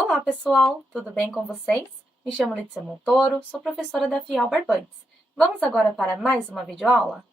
Olá, pessoal! Tudo bem com vocês? Me chamo Letícia Montoro, sou professora da Fial Barbantes. Vamos agora para mais uma videoaula?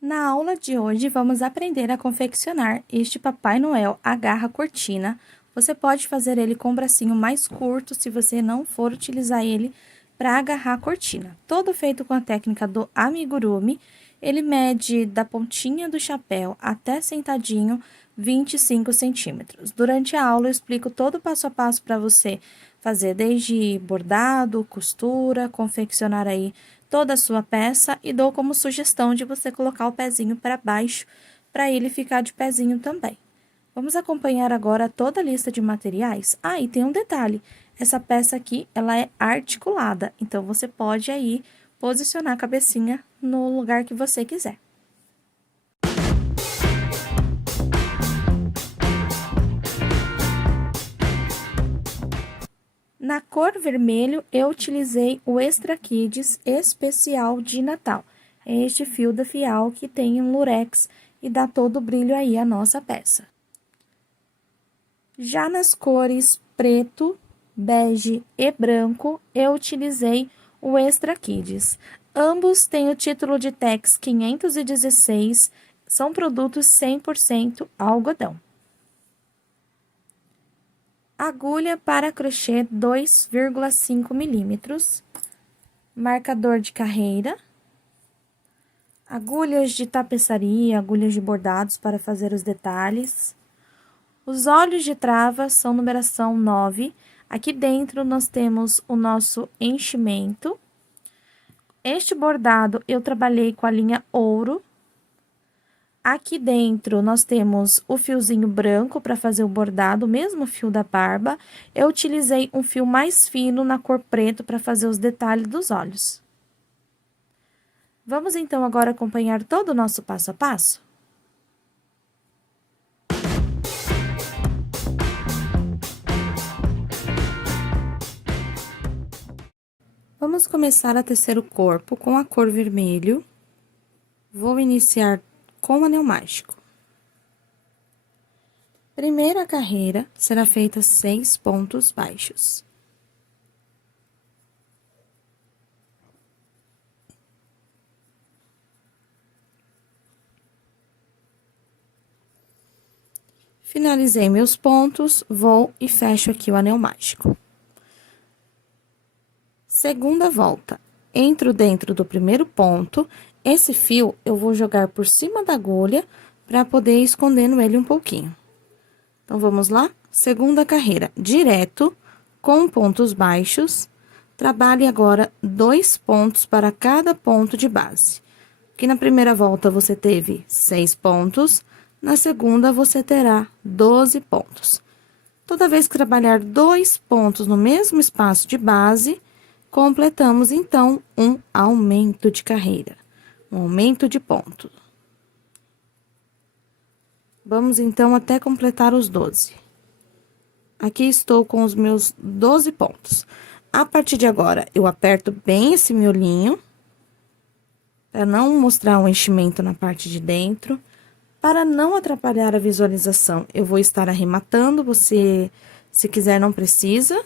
Na aula de hoje, vamos aprender a confeccionar este Papai Noel agarra cortina. Você pode fazer ele com o bracinho mais curto, se você não for utilizar ele para agarrar a cortina. Todo feito com a técnica do amigurumi, ele mede da pontinha do chapéu até sentadinho 25 centímetros. Durante a aula, eu explico todo o passo a passo para você fazer desde bordado, costura, confeccionar aí toda a sua peça e dou como sugestão de você colocar o pezinho para baixo para ele ficar de pezinho também. Vamos acompanhar agora toda a lista de materiais? Ah, e tem um detalhe, essa peça aqui, ela é articulada, então você pode aí posicionar a cabecinha no lugar que você quiser. Na cor vermelho, eu utilizei o Extra Kids especial de Natal. É este fio da Fial que tem um lurex e dá todo o brilho aí à nossa peça. Já nas cores preto, bege e branco, eu utilizei o Extra Kids. Ambos têm o título de Tex 516, são produtos 100% algodão. Agulha para crochê 2,5 milímetros, marcador de carreira, agulhas de tapeçaria, agulhas de bordados para fazer os detalhes. Os olhos de trava são numeração 9. Aqui dentro nós temos o nosso enchimento. Este bordado eu trabalhei com a linha ouro. Aqui dentro, nós temos o fiozinho branco para fazer o bordado, o mesmo fio da barba. Eu utilizei um fio mais fino na cor preto para fazer os detalhes dos olhos. Vamos, então, agora acompanhar todo o nosso passo a passo? Vamos começar a tecer o corpo com a cor vermelho. Vou iniciar com o anel mágico. Primeira carreira será feita 6 pontos baixos. Finalizei meus pontos, vou e fecho aqui o anel mágico. Segunda volta, entro dentro do primeiro ponto, esse fio eu vou jogar por cima da agulha para poder ir escondendo ele um pouquinho. Então, vamos lá? Segunda carreira, direto, com pontos baixos, trabalhe agora 2 pontos para cada ponto de base. Aqui na primeira volta, você teve 6 pontos, na segunda, você terá 12 pontos. Toda vez que trabalhar 2 pontos no mesmo espaço de base, completamos, então, um aumento de carreira, um aumento de ponto. Vamos, então, até completar os 12. Aqui estou com os meus 12 pontos. A partir de agora, eu aperto bem esse miolinho, para não mostrar o enchimento na parte de dentro. Para não atrapalhar a visualização, eu vou estar arrematando, você, se quiser, não precisa.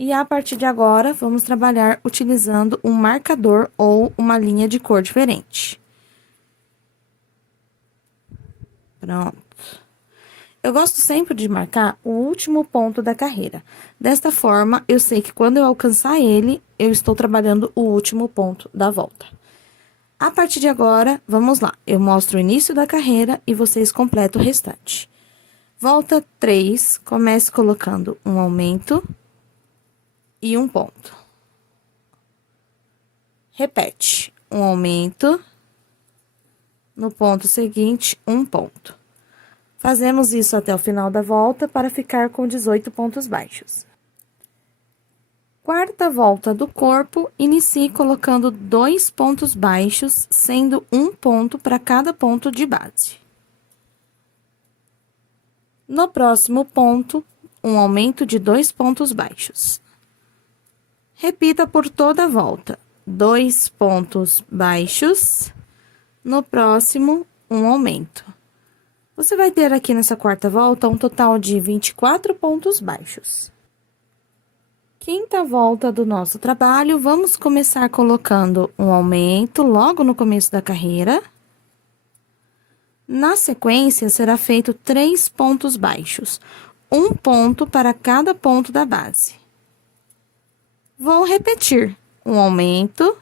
E a partir de agora, vamos trabalhar utilizando um marcador ou uma linha de cor diferente. Pronto. Eu gosto sempre de marcar o último ponto da carreira. Desta forma, eu sei que quando eu alcançar ele, eu estou trabalhando o último ponto da volta. A partir de agora, vamos lá. Eu mostro o início da carreira e vocês completam o restante. Volta 3, comece colocando um aumento e um ponto. Repete, um aumento, no ponto seguinte, um ponto. Fazemos isso até o final da volta para ficar com 18 pontos baixos. Quarta volta do corpo, inicie colocando 2 pontos baixos, sendo um ponto para cada ponto de base. No próximo ponto, um aumento de 2 pontos baixos. Repita por toda a volta, 2 pontos baixos, no próximo, um aumento. Você vai ter aqui nessa quarta volta um total de 24 pontos baixos. Quinta volta do nosso trabalho, vamos começar colocando um aumento logo no começo da carreira. Na sequência, será feito 3 pontos baixos, um ponto para cada ponto da base. Vou repetir, um aumento,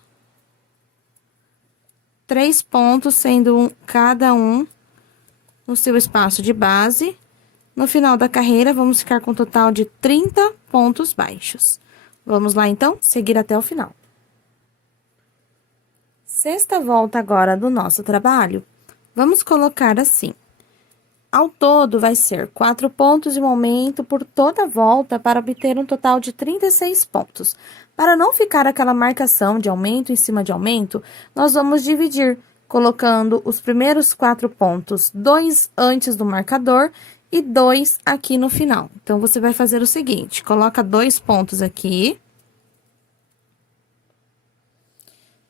3 pontos, sendo cada um no seu espaço de base. No final da carreira, vamos ficar com um total de 30 pontos baixos. Vamos lá, então, seguir até o final. Sexta volta agora do nosso trabalho, vamos colocar assim. Ao todo, vai ser 4 pontos e um aumento por toda a volta para obter um total de 36 pontos. Para não ficar aquela marcação de aumento em cima de aumento, nós vamos dividir, colocando os primeiros 4 pontos, 2 antes do marcador e 2 aqui no final. Então, você vai fazer o seguinte, coloca 2 pontos aqui,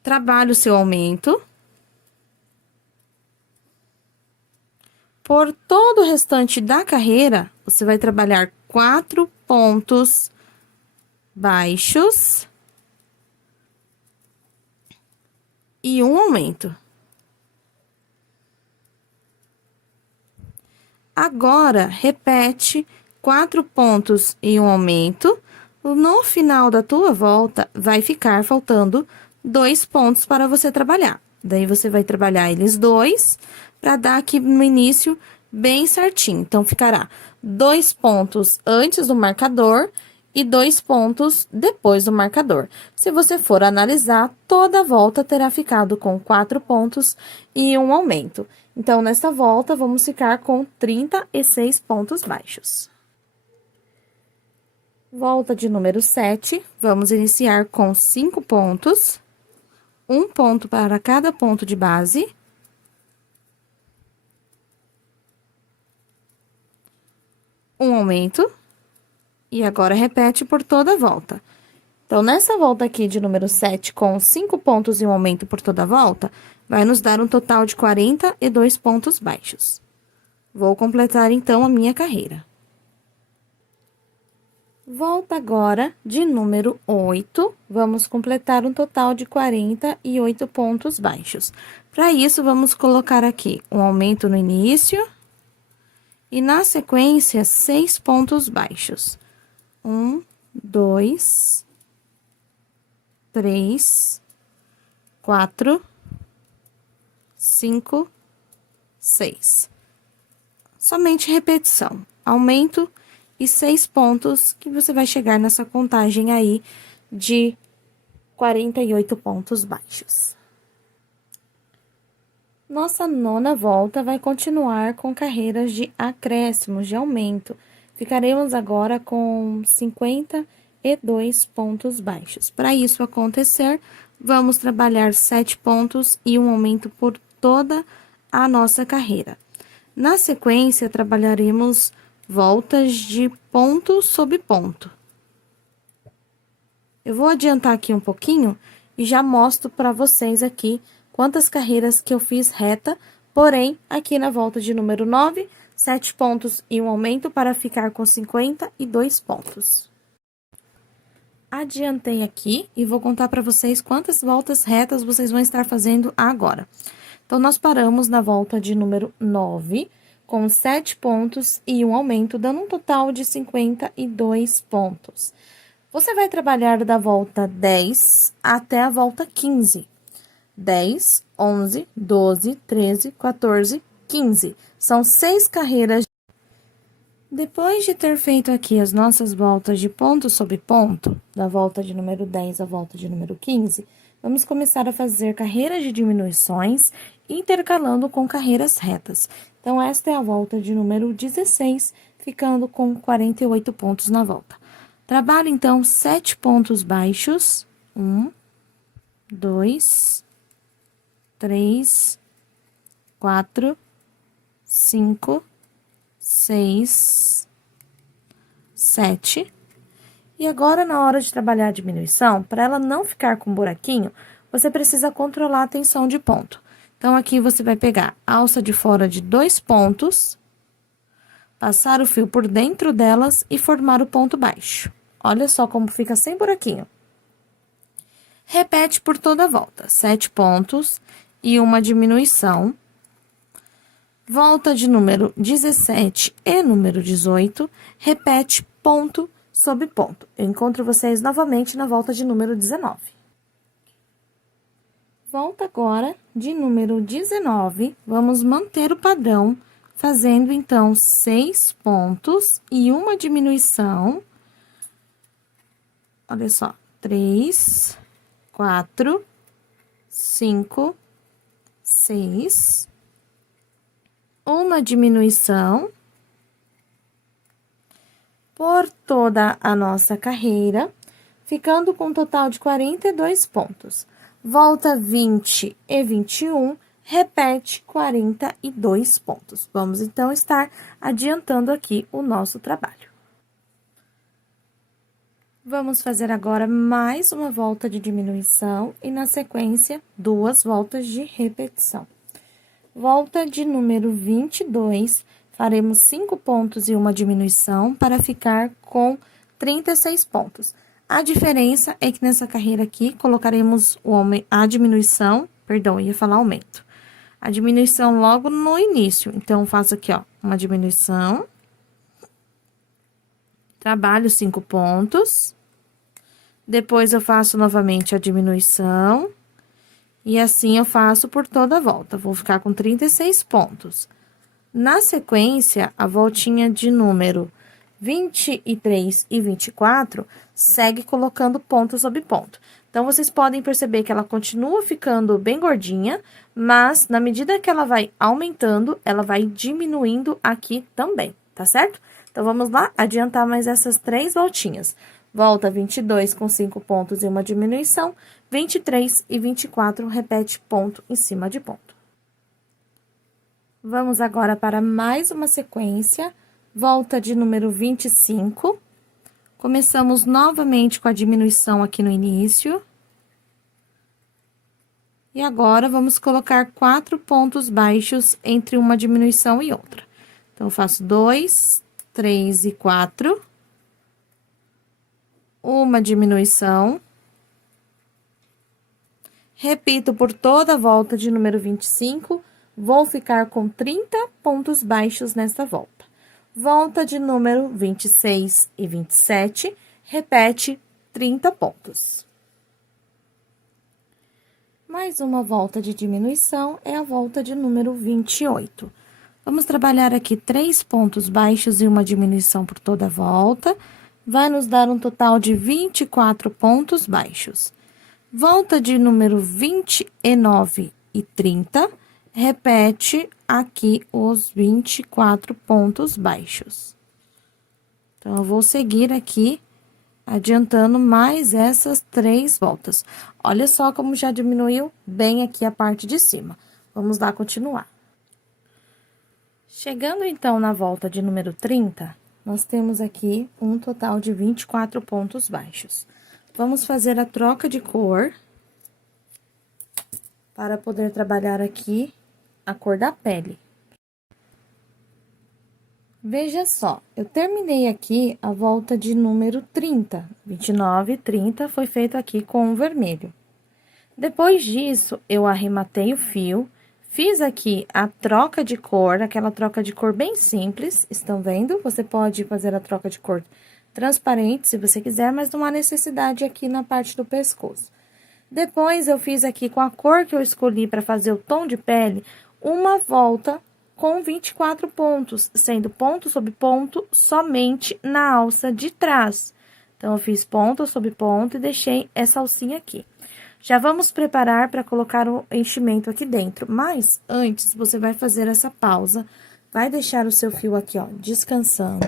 trabalha o seu aumento. Por todo o restante da carreira, você vai trabalhar 4 pontos baixos e um aumento. Agora, repete 4 pontos e um aumento. No final da tua volta, vai ficar faltando 2 pontos para você trabalhar. Daí, você vai trabalhar eles 2 para dar aqui no início bem certinho. Então, ficará 2 pontos antes do marcador e 2 pontos depois do marcador. Se você for analisar, toda a volta terá ficado com 4 pontos e um aumento. Então, nesta volta, vamos ficar com 36 pontos baixos. Volta de número 7, vamos iniciar com 5 pontos, um ponto para cada ponto de base. Um aumento, e agora repete por toda a volta. Então, nessa volta aqui de número 7, com 5 pontos e um aumento por toda a volta, vai nos dar um total de 42 pontos baixos. Vou completar, então, a minha carreira. Volta agora de número 8, vamos completar um total de 48 pontos baixos. Para isso, vamos colocar aqui um aumento no início. E na sequência, 6 pontos baixos. 1, 2, 3, 4, 5, 6. Somente repetição. Aumento e 6 pontos, que você vai chegar nessa contagem aí de 48 pontos baixos. Nossa nona volta vai continuar com carreiras de acréscimos, de aumento. Ficaremos agora com 52 pontos baixos. Para isso acontecer, vamos trabalhar 7 pontos e um aumento por toda a nossa carreira. Na sequência, trabalharemos voltas de ponto sobre ponto. Eu vou adiantar aqui um pouquinho e já mostro para vocês aqui quantas carreiras que eu fiz reta, porém, aqui na volta de número 9, 7 pontos e um aumento para ficar com 52 pontos. Adiantei aqui e vou contar para vocês quantas voltas retas vocês vão estar fazendo agora. Então, nós paramos na volta de número 9, com 7 pontos e um aumento, dando um total de 52 pontos. Você vai trabalhar da volta 10 até a volta 15. 10, 11, 12, 13, 14, 15. São 6 carreiras. Depois de ter feito aqui as nossas voltas de ponto sobre ponto, da volta de número 10 à volta de número 15, vamos começar a fazer carreiras de diminuições, intercalando com carreiras retas. Então, esta é a volta de número 16, ficando com 48 pontos na volta. Trabalho, então, 7 pontos baixos. 1, 2, 3, 4, 5, 6, 7. E agora, na hora de trabalhar a diminuição, para ela não ficar com buraquinho, você precisa controlar a tensão de ponto. Então, aqui você vai pegar a alça de fora de 2 pontos Passar o fio por dentro delas e formar o ponto baixo. Olha só como fica sem buraquinho. Repete por toda a volta, 7 pontos e uma diminuição. Volta de número 17 e número 18, repete ponto sobre ponto. Eu encontro vocês novamente na volta de número 19. Volta agora de número 19, vamos manter o padrão, fazendo então 6 pontos e uma diminuição. Olha só, 3, 4, 5, 6, uma diminuição por toda a nossa carreira, ficando com um total de 42 pontos. Volta 20 e 21, repete 42 pontos. Vamos, então, estar adiantando aqui o nosso trabalho. Vamos fazer agora mais uma volta de diminuição e, na sequência, 2 voltas de repetição. Volta de número 22, faremos 5 pontos e uma diminuição para ficar com 36 pontos. A diferença é que nessa carreira aqui, colocaremos a diminuição, perdão, eu ia falar aumento. A diminuição logo no início. Então, faço aqui, ó, uma diminuição. Trabalho 5 pontos. Depois, eu faço novamente a diminuição. E assim, eu faço por toda a volta. Vou ficar com 36 pontos. Na sequência, a voltinha de número 23 e 24, segue colocando ponto sobre ponto. Então, vocês podem perceber que ela continua ficando bem gordinha, mas na medida que ela vai aumentando, ela vai diminuindo aqui também, tá certo? Então, vamos lá, adiantar mais essas 3 voltinhas. Volta 22 com 5 pontos e uma diminuição, 23 e 24, repete ponto em cima de ponto. Vamos agora para mais uma sequência. Volta de número 25. Começamos novamente com a diminuição aqui no início. E agora, vamos colocar 4 pontos baixos entre uma diminuição e outra. Então, eu faço 2, 3 e 4. Uma diminuição. Repito por toda a volta de número 25. Vou ficar com 30 pontos baixos nesta volta. Volta de número 26 e 27, repete 30 pontos. Mais uma volta de diminuição é a volta de número 28. Vamos trabalhar aqui 3 pontos baixos e uma diminuição por toda a volta. Vai nos dar um total de 24 pontos baixos. Volta de número 29 e 30, repete aqui os 24 pontos baixos. Então, eu vou seguir aqui, adiantando mais essas 3 voltas. Olha só como já diminuiu bem aqui a parte de cima. Vamos lá continuar. Chegando, então, na volta de número 30, nós temos aqui um total de 24 pontos baixos. Vamos fazer a troca de cor para poder trabalhar aqui a cor da pele. Veja só, eu terminei aqui a volta de número 30, 29 e 30 foi feito aqui com o vermelho. Depois disso, eu arrematei o fio, fiz aqui a troca de cor, aquela troca de cor bem simples, estão vendo? Você pode fazer a troca de cor transparente, se você quiser, mas não há necessidade aqui na parte do pescoço. Depois, eu fiz aqui com a cor que eu escolhi para fazer o tom de pele, uma volta com 24 pontos, sendo ponto sobre ponto somente na alça de trás. Então, eu fiz ponto sobre ponto e deixei essa alcinha aqui. Já vamos preparar para colocar o enchimento aqui dentro, mas antes você vai fazer essa pausa, vai deixar o seu fio aqui, ó, descansando.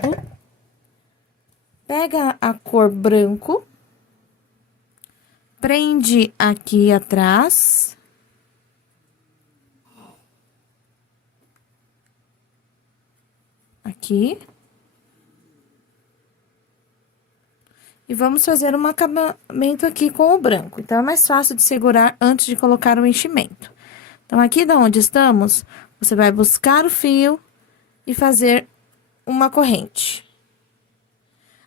Pega a cor branco, prende aqui atrás. Aqui. E vamos fazer um acabamento aqui com o branco. Então, é mais fácil de segurar antes de colocar o enchimento. Então, aqui da onde estamos, você vai buscar o fio e fazer uma corrente.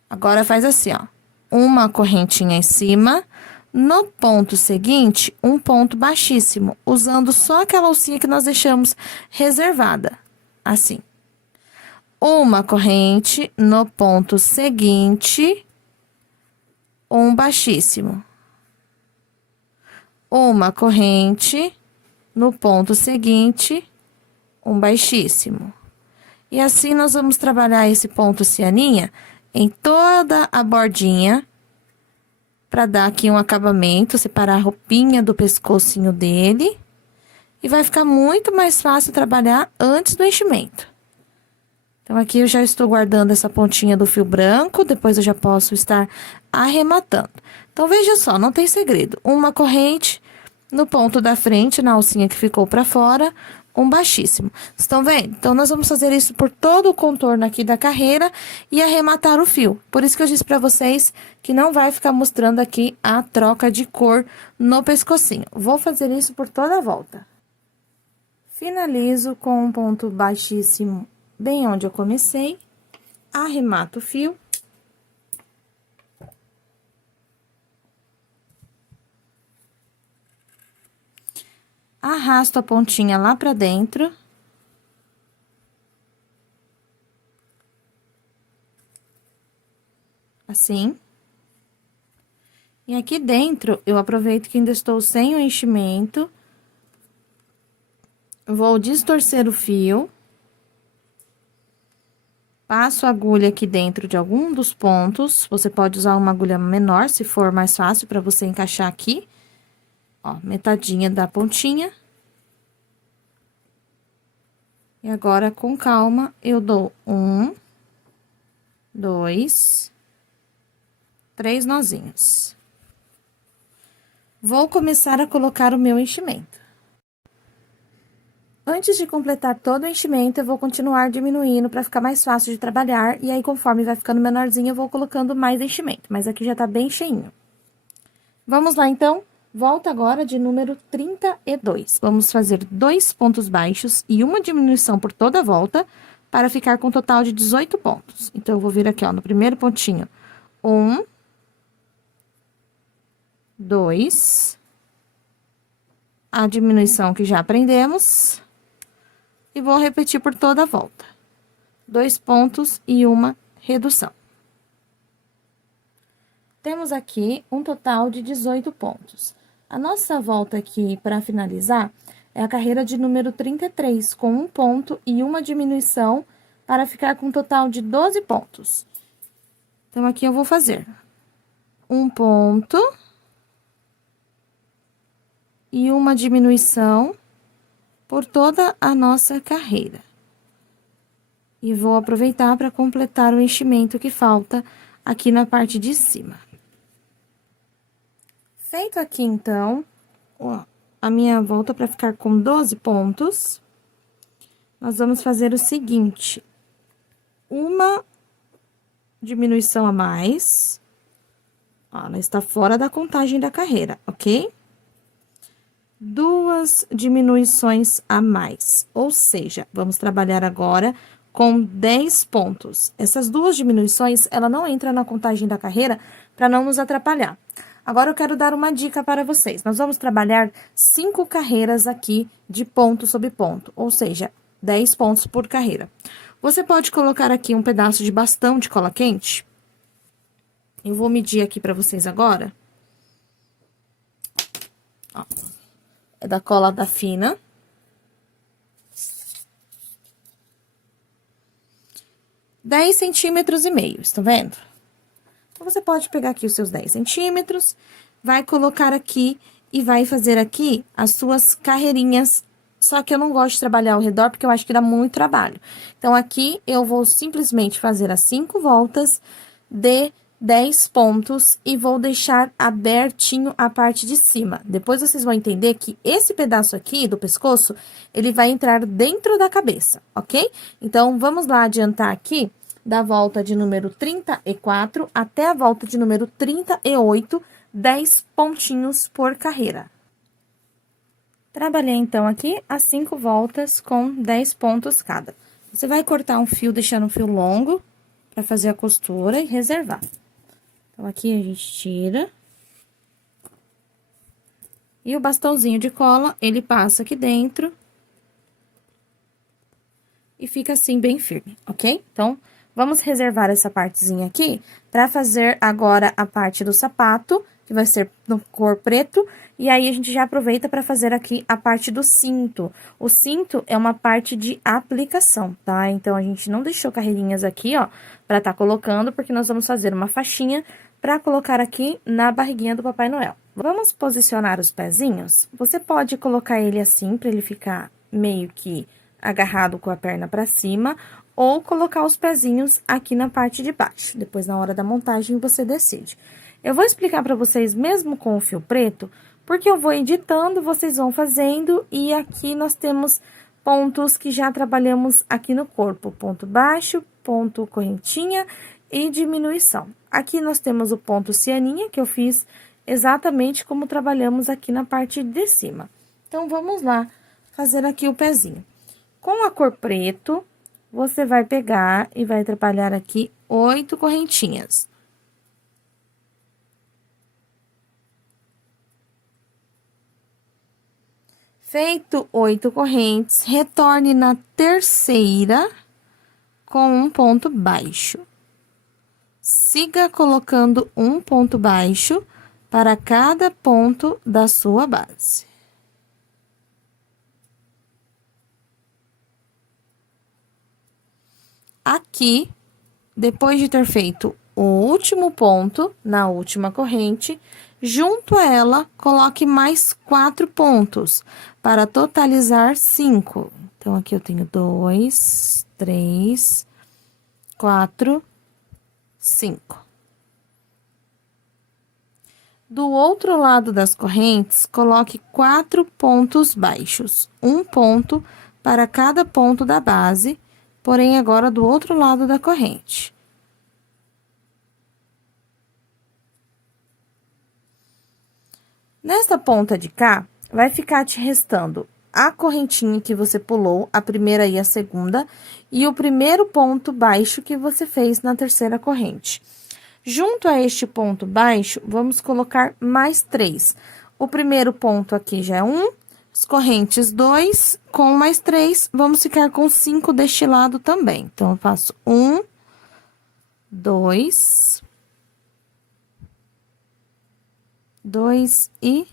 Agora, faz assim, ó. Uma correntinha em cima. No ponto seguinte, um ponto baixíssimo, usando só aquela alcinha que nós deixamos reservada. Assim. Uma corrente no ponto seguinte, um baixíssimo. Uma corrente no ponto seguinte, um baixíssimo. E assim, nós vamos trabalhar esse ponto cianinha em toda a bordinha, para dar aqui um acabamento, separar a roupinha do pescocinho dele. E vai ficar muito mais fácil trabalhar antes do enchimento. Então, aqui eu já estou guardando essa pontinha do fio branco, depois eu já posso estar arrematando. Então, veja só, não tem segredo. Uma corrente no ponto da frente, na alcinha que ficou para fora, um baixíssimo. Estão vendo? Então, nós vamos fazer isso por todo o contorno aqui da carreira e arrematar o fio. Por isso que eu disse para vocês que não vai ficar mostrando aqui a troca de cor no pescocinho. Vou fazer isso por toda a volta. Finalizo com um ponto baixíssimo bem onde eu comecei, arremato o fio. Arrasto a pontinha lá pra dentro. Assim. E aqui dentro, eu aproveito que ainda estou sem o enchimento. Vou distorcer o fio. Passo a agulha aqui dentro de algum dos pontos. Você pode usar uma agulha menor, se for mais fácil para você encaixar aqui. Ó, metadinha da pontinha. E agora, com calma, eu dou 1, 2, 3 nozinhos. Vou começar a colocar o meu enchimento. Antes de completar todo o enchimento, eu vou continuar diminuindo para ficar mais fácil de trabalhar. E aí, conforme vai ficando menorzinho, eu vou colocando mais enchimento. Mas aqui já tá bem cheinho. Vamos lá, então. Volta agora de número 32. Vamos fazer 2 pontos baixos e uma diminuição por toda a volta, para ficar com um total de 18 pontos. Então, eu vou vir aqui, ó, no primeiro pontinho. 1, 2, a diminuição que já aprendemos. E vou repetir por toda a volta. 2 pontos e uma redução. Temos aqui um total de 18 pontos. A nossa volta aqui, para finalizar, é a carreira de número 33, com um ponto e uma diminuição, para ficar com um total de 12 pontos. Então, aqui eu vou fazer um ponto e uma diminuição por toda a nossa carreira. E vou aproveitar para completar o enchimento que falta aqui na parte de cima. Feito aqui, então, ó, a minha volta para ficar com 12 pontos, nós vamos fazer o seguinte: uma diminuição a mais, ó, ela está fora da contagem da carreira, ok? 2 diminuições a mais, ou seja, vamos trabalhar agora com 10 pontos. Essas 2 diminuições, ela não entra na contagem da carreira para não nos atrapalhar. Agora, eu quero dar uma dica para vocês. Nós vamos trabalhar 5 carreiras aqui de ponto sobre ponto, ou seja, 10 pontos por carreira. Você pode colocar aqui um pedaço de bastão de cola quente. Eu vou medir aqui para vocês agora. Ó, é da cola da fina. (10,5 centímetros), estão vendo? Então, você pode pegar aqui os seus 10 centímetros, vai colocar aqui e vai fazer aqui as suas carreirinhas. Só que eu não gosto de trabalhar ao redor, porque eu acho que dá muito trabalho. Então, aqui eu vou simplesmente fazer as 5 voltas de 10 pontos e vou deixar abertinho a parte de cima. Depois, vocês vão entender que esse pedaço aqui do pescoço, ele vai entrar dentro da cabeça, ok? Então, vamos lá adiantar aqui da volta de número 34 até a volta de número 38, 10 pontinhos por carreira. Trabalhei, então, aqui as 5 voltas com 10 pontos cada. Você vai cortar um fio, deixando um fio longo, pra fazer a costura e reservar. Então, aqui a gente tira. E o bastãozinho de cola, ele passa aqui dentro. E fica assim, bem firme, ok? Então, vamos reservar essa partezinha aqui pra fazer agora a parte do sapato, que vai ser no cor preto. E aí, a gente já aproveita pra fazer aqui a parte do cinto. O cinto é uma parte de aplicação, tá? Então, a gente não deixou carreirinhas aqui, ó, pra tá colocando, porque nós vamos fazer uma faixinha pra colocar aqui na barriguinha do Papai Noel. Vamos posicionar os pezinhos? Você pode colocar ele assim, pra ele ficar meio que agarrado com a perna pra cima, ou colocar os pezinhos aqui na parte de baixo. Depois, na hora da montagem, você decide. Eu vou explicar pra vocês, mesmo com o fio preto, porque eu vou editando, vocês vão fazendo, e aqui nós temos pontos que já trabalhamos aqui no corpo. Ponto baixo, ponto correntinha e diminuição. Aqui nós temos o ponto cianinha, que eu fiz exatamente como trabalhamos aqui na parte de cima. Então, vamos lá fazer aqui o pezinho. Com a cor preto, você vai pegar e vai trabalhar aqui 8 correntinhas. Feito 8 correntes, retorne na terceira com um ponto baixo. Siga colocando um ponto baixo para cada ponto da sua base. Aqui, depois de ter feito o último ponto na última corrente, junto a ela, coloque mais 4 pontos, para totalizar 5. Então, aqui eu tenho 2, 3, 4, 5. Do outro lado das correntes, coloque 4 pontos baixos, um ponto para cada ponto da base, porém, agora do outro lado da corrente. Nesta ponta de cá, vai ficar te restando a correntinha que você pulou, a primeira e a segunda, e o primeiro ponto baixo que você fez na terceira corrente. Junto a este ponto baixo, vamos colocar mais 3. O primeiro ponto aqui já é 1, as correntes 2, com mais 3, vamos ficar com 5 deste lado também. Então, eu faço 1, 2... 2 e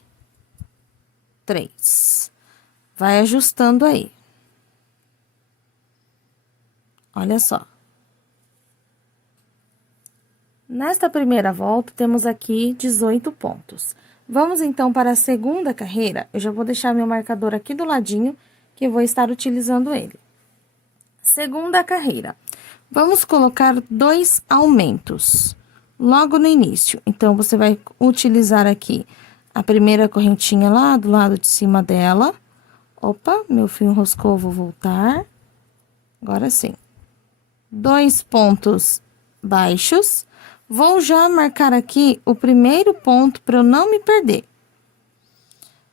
3. Vai ajustando aí. Olha só. Nesta primeira volta, temos aqui 18 pontos. Vamos, então, para a segunda carreira. Eu já vou deixar meu marcador aqui do ladinho, que eu vou estar utilizando ele. Segunda carreira. Vamos colocar 2 aumentos logo no início. Então, você vai utilizar aqui a primeira correntinha lá do lado de cima dela. Opa, meu fio enroscou, vou voltar. Agora sim. 2 pontos baixos. Vou já marcar aqui o primeiro ponto para eu não me perder.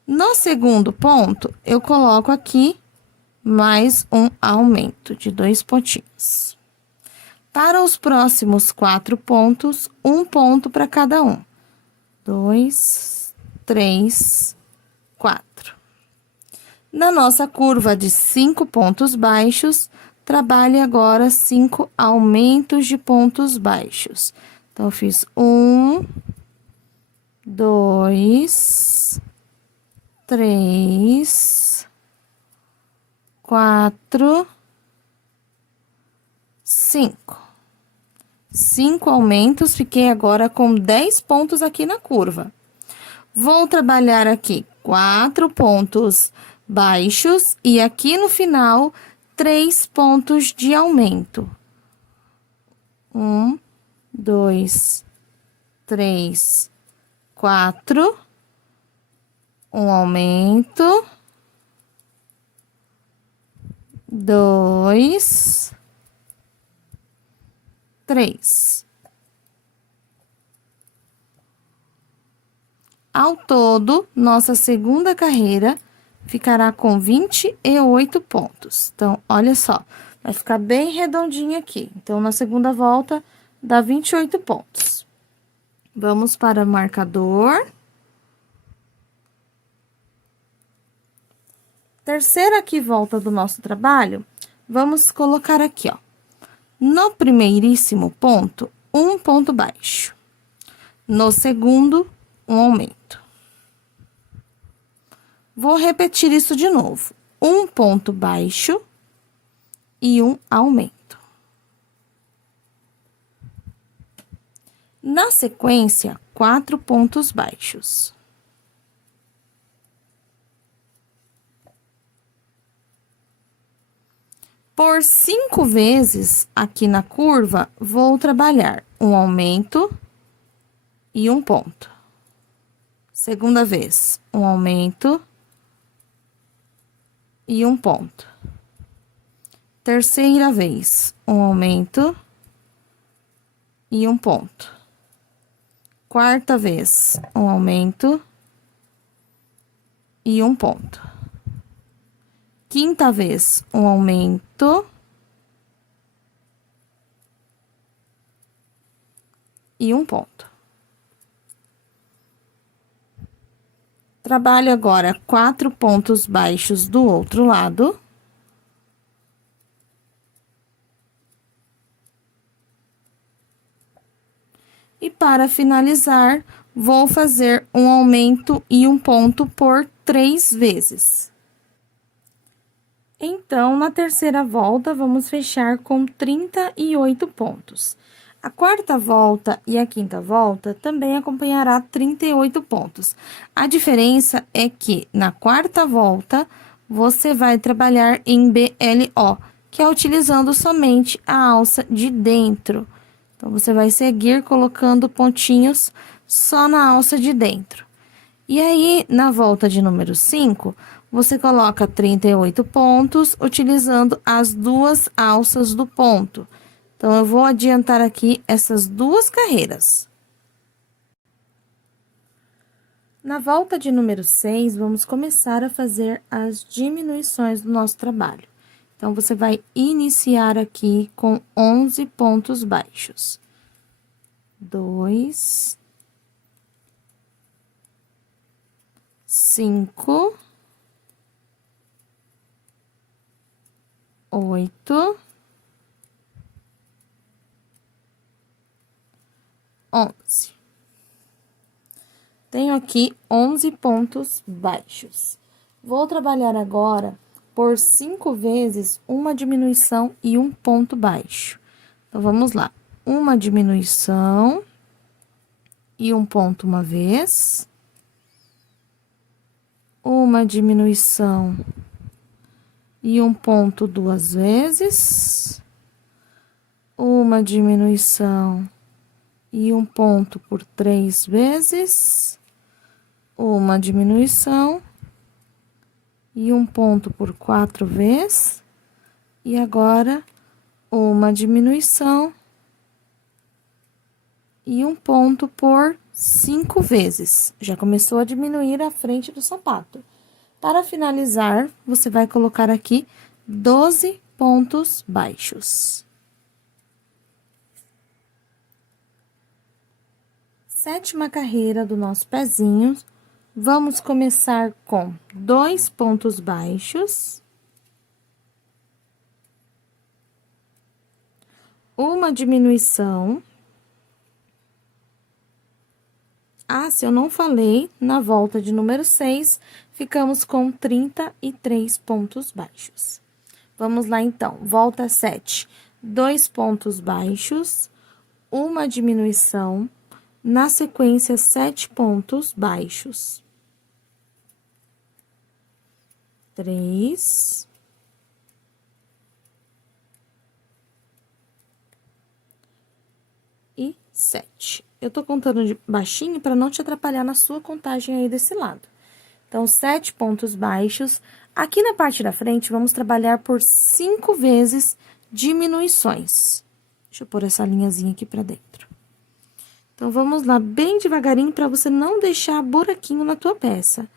No segundo ponto, eu coloco aqui mais um aumento de 2 pontinhos. Para os próximos 4 pontos, um ponto para cada um. 2, 3, 4. Na nossa curva de 5 pontos baixos, trabalhe agora 5 aumentos de pontos baixos. Então, eu fiz 1, 2, 3, 4, 5. 5 aumentos, fiquei agora com 10 pontos aqui na curva. Vou trabalhar aqui 4 pontos baixos e aqui no final, 3 pontos de aumento. 1, 2, 3, 4. Um aumento. 2, 3. Ao todo, nossa segunda carreira ficará com 28 pontos. Então, olha só, Vai ficar bem redondinho aqui. Então, na segunda volta, dá 28 pontos. Vamos para o marcador. Terceira aqui volta do nosso trabalho, vamos colocar aqui, ó. No primeiríssimo ponto, um ponto baixo. No segundo, um aumento. Vou repetir isso de novo. Um ponto baixo e um aumento. Na sequência, 4 pontos baixos. Por 5 vezes aqui na curva, vou trabalhar um aumento e um ponto. Segunda vez, um aumento e um ponto. Terceira vez, um aumento e um ponto. Quarta vez, um aumento e um ponto. Quinta vez, um aumento e um ponto. Trabalho agora 4 pontos baixos do outro lado. E para finalizar, vou fazer um aumento e um ponto por 3 vezes. Então, na terceira volta, vamos fechar com 38 pontos. A quarta volta e a quinta volta também acompanhará 38 pontos. A diferença é que, na quarta volta, você vai trabalhar em BLO, que é utilizando somente a alça de dentro. Então, você vai seguir colocando pontinhos só na alça de dentro. E aí, na volta de número 5, você coloca 38 pontos, utilizando as 2 alças do ponto. Então, eu vou adiantar aqui essas 2 carreiras. Na volta de número 6, vamos começar a fazer as diminuições do nosso trabalho. Então, você vai iniciar aqui com 11 pontos baixos. 2, 5, 8, 11. Tenho aqui 11 pontos baixos. Vou trabalhar agora por 5 vezes uma diminuição e um ponto baixo. Então, vamos lá. Uma diminuição e um ponto uma vez. Uma diminuição e um ponto 2 vezes. Uma diminuição e um ponto por 3 vezes. Uma diminuição e um ponto por 4 vezes. E agora, uma diminuição e um ponto por 5 vezes. Já começou a diminuir a frente do sapato. Para finalizar, você vai colocar aqui 12 pontos baixos. Sétima carreira do nosso pezinho, vamos começar com 2 pontos baixos, uma diminuição. Ah, se eu não falei, na volta de número 6, ficamos com 33 pontos baixos. Vamos lá, então. Volta 7. 2 pontos baixos, uma diminuição, na sequência, 7 pontos baixos. 3. E 7. Eu tô contando de baixinho para não te atrapalhar na sua contagem aí desse lado. Então, 7 pontos baixos. Aqui na parte da frente, vamos trabalhar por 5 vezes diminuições. Deixa eu pôr essa linhazinha aqui pra dentro. Então, vamos lá bem devagarinho para você não deixar buraquinho na tua peça.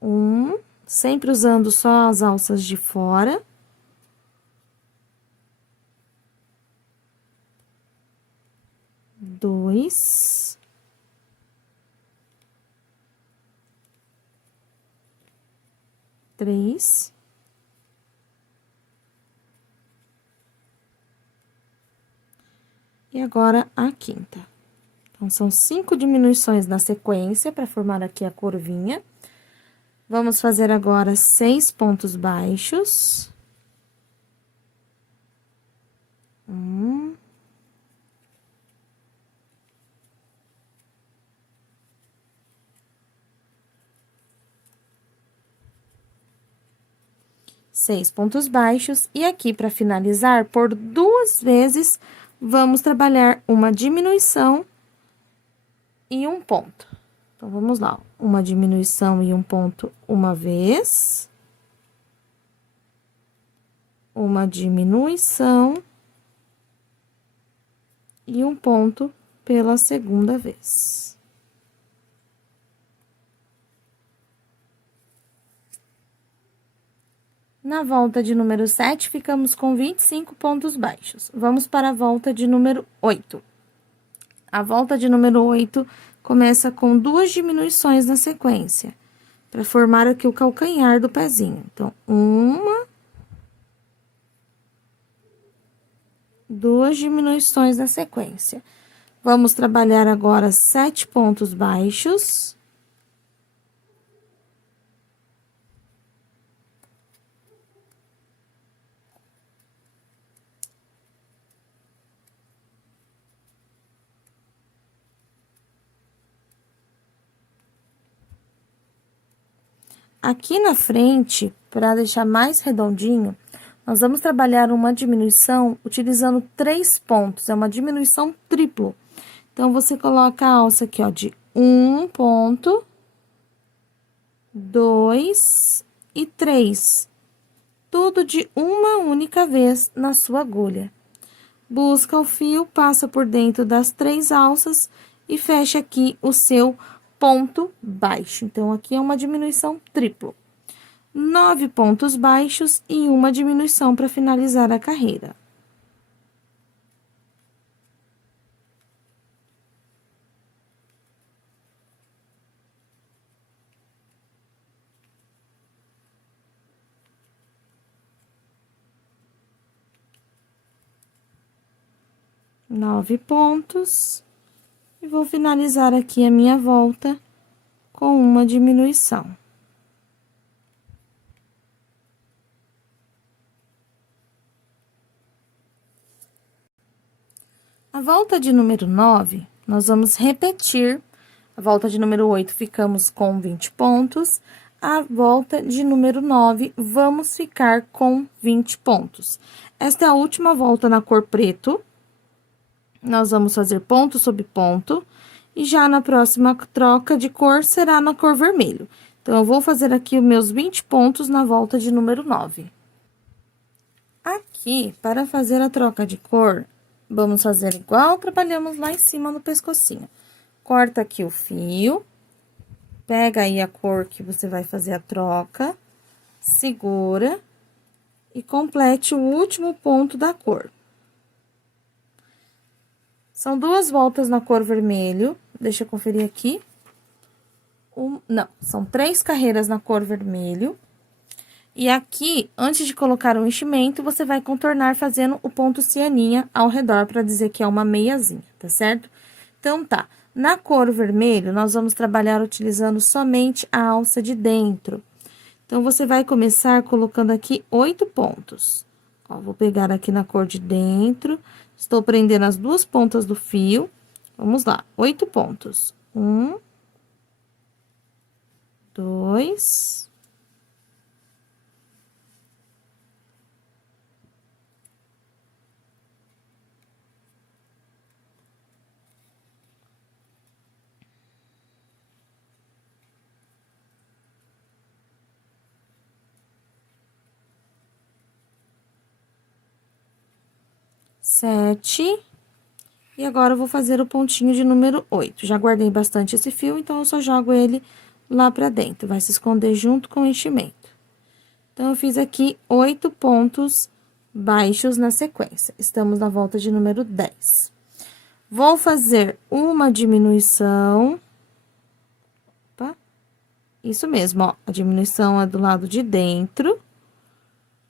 1, sempre usando só as alças de fora. 2, 3, e agora a quinta. Então, são 5 diminuições na sequência para formar aqui a curvinha. Vamos fazer agora 6 pontos baixos. 1. 6 pontos baixos, e aqui, para finalizar, por 2 vezes, vamos trabalhar uma diminuição e um ponto. Então, vamos lá, uma diminuição e um ponto uma vez. Uma diminuição e um ponto pela segunda vez. Na volta de número 7, ficamos com 25 pontos baixos. Vamos para a volta de número 8. A volta de número 8 começa com 2 diminuições na sequência, para formar aqui o calcanhar do pezinho. Então, 2 diminuições na sequência. Vamos trabalhar agora 7 pontos baixos. Aqui na frente, para deixar mais redondinho, nós vamos trabalhar uma diminuição utilizando 3 pontos, é uma diminuição triplo. Então, você coloca a alça aqui, ó, de 1 ponto, 2 e 3. Tudo de uma única vez na sua agulha. Busca o fio, passa por dentro das 3 alças e fecha aqui o seu ponto baixo. Então, aqui é uma diminuição triplo. 9 pontos baixos e uma diminuição para finalizar a carreira. Nove pontos. E vou finalizar aqui a minha volta com uma diminuição. A volta de número 9, nós vamos repetir. A volta de número 8, ficamos com 20 pontos. A volta de número 9, vamos ficar com 20 pontos. Esta é a última volta na cor preto. Nós vamos fazer ponto sobre ponto, e já na próxima troca de cor será na cor vermelho. Então, eu vou fazer aqui os meus 20 pontos na volta de número 9. Aqui, para fazer a troca de cor, vamos fazer igual trabalhamos lá em cima no pescocinho. Corta aqui o fio, pega aí a cor que você vai fazer a troca, segura e complete o último ponto da cor. São 2 voltas na cor vermelho, deixa eu conferir aqui. Não, são 3 carreiras na cor vermelho. E aqui, antes de colocar o enchimento, você vai contornar fazendo o ponto cianinha ao redor, para dizer que é uma meiazinha, tá certo? Então, tá. Na cor vermelho, nós vamos trabalhar utilizando somente a alça de dentro. Então, você vai começar colocando aqui 8 pontos. Ó, vou pegar aqui na cor de dentro, estou prendendo as 2 pontas do fio. Vamos lá, 8 pontos. 1, 2, 7. E agora, eu vou fazer o pontinho de número 8. Já guardei bastante esse fio, então, eu só jogo ele lá pra dentro. Vai se esconder junto com o enchimento. Então, eu fiz aqui 8 pontos baixos na sequência. Estamos na volta de número 10. Vou fazer uma diminuição. Opa. Isso mesmo, ó, a diminuição é do lado de dentro.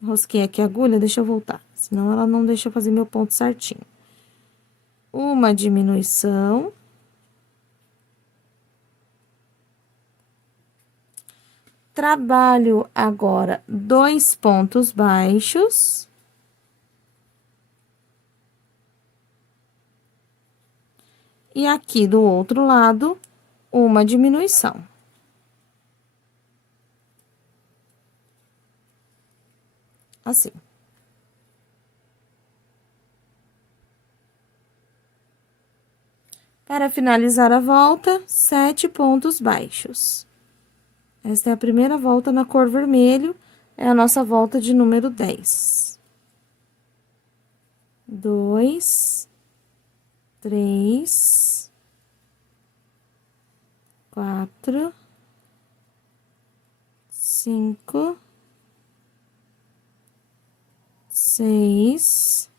Enrosquei aqui a agulha, deixa eu voltar, senão ela não deixa eu fazer meu ponto certinho. Uma diminuição. Trabalho agora 2 pontos baixos. E aqui do outro lado, uma diminuição. Assim. Para finalizar a volta, 7 pontos baixos. Esta é a primeira volta na cor vermelho, é a nossa volta de número 10. 2, 3, 4, 5, 6,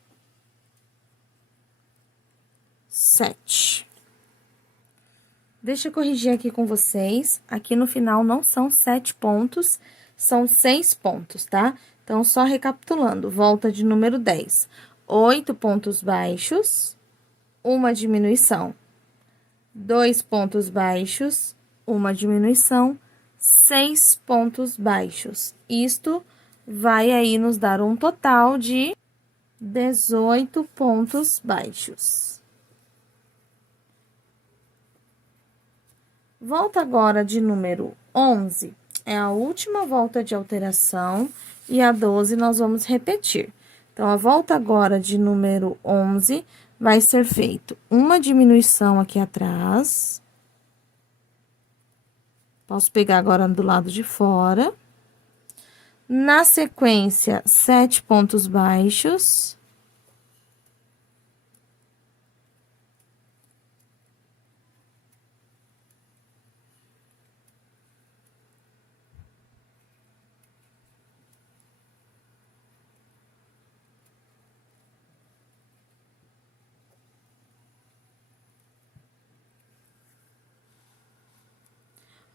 7. Deixa eu corrigir aqui com vocês. Aqui no final não são 7 pontos, são 6 pontos, tá? Então, só recapitulando, volta de número 10. 8 pontos baixos, uma diminuição. 2 pontos baixos, uma diminuição. 6 pontos baixos. Isto vai aí nos dar um total de 18 pontos baixos. Volta agora de número 11, é a última volta de alteração, e a 12 nós vamos repetir. Então, a volta agora de número 11 vai ser feito uma diminuição aqui atrás. Posso pegar agora do lado de fora. Na sequência, 7 pontos baixos.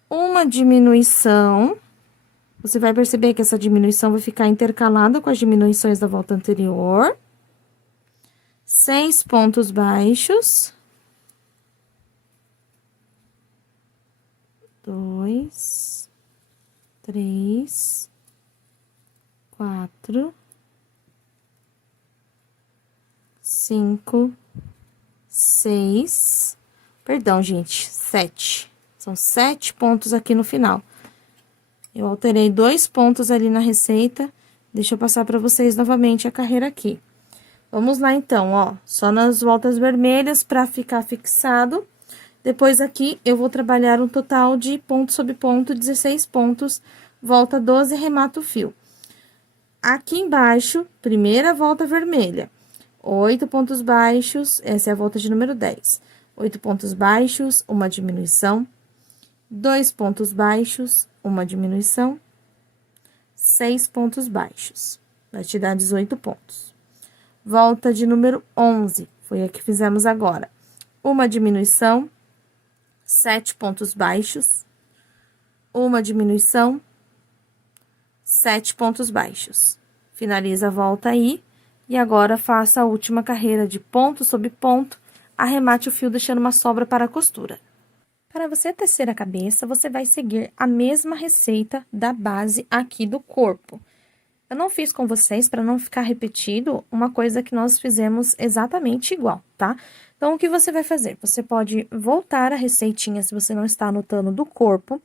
Uma diminuição. Você vai perceber que essa diminuição vai ficar intercalada com as diminuições da volta anterior. 6 pontos baixos. 2, 3, 4, 5, 6. Perdão, gente, 7. São 7 pontos aqui no final. Eu alterei 2 pontos ali na receita. Deixa eu passar para vocês novamente a carreira aqui. Vamos lá, então, ó. Só nas voltas vermelhas para ficar fixado. Depois aqui, eu vou trabalhar um total de ponto sobre ponto, 16 pontos. Volta 12, remata o fio. Aqui embaixo, primeira volta vermelha. 8 pontos baixos, essa é a volta de número 10. 8 pontos baixos, uma diminuição. 2 pontos baixos, uma diminuição. 6 pontos baixos, vai te dar 18 pontos. Volta de número 11, foi a que fizemos agora. Uma diminuição, 7 pontos baixos, uma diminuição, 7 pontos baixos. Finaliza a volta aí, e agora faça a última carreira de ponto sobre ponto, arremate o fio deixando uma sobra para a costura. Para você tecer a cabeça, você vai seguir a mesma receita da base aqui do corpo. Eu não fiz com vocês para não ficar repetido uma coisa que nós fizemos exatamente igual, tá? Então, o que você vai fazer? Você pode voltar a receitinha se você não está anotando do corpo.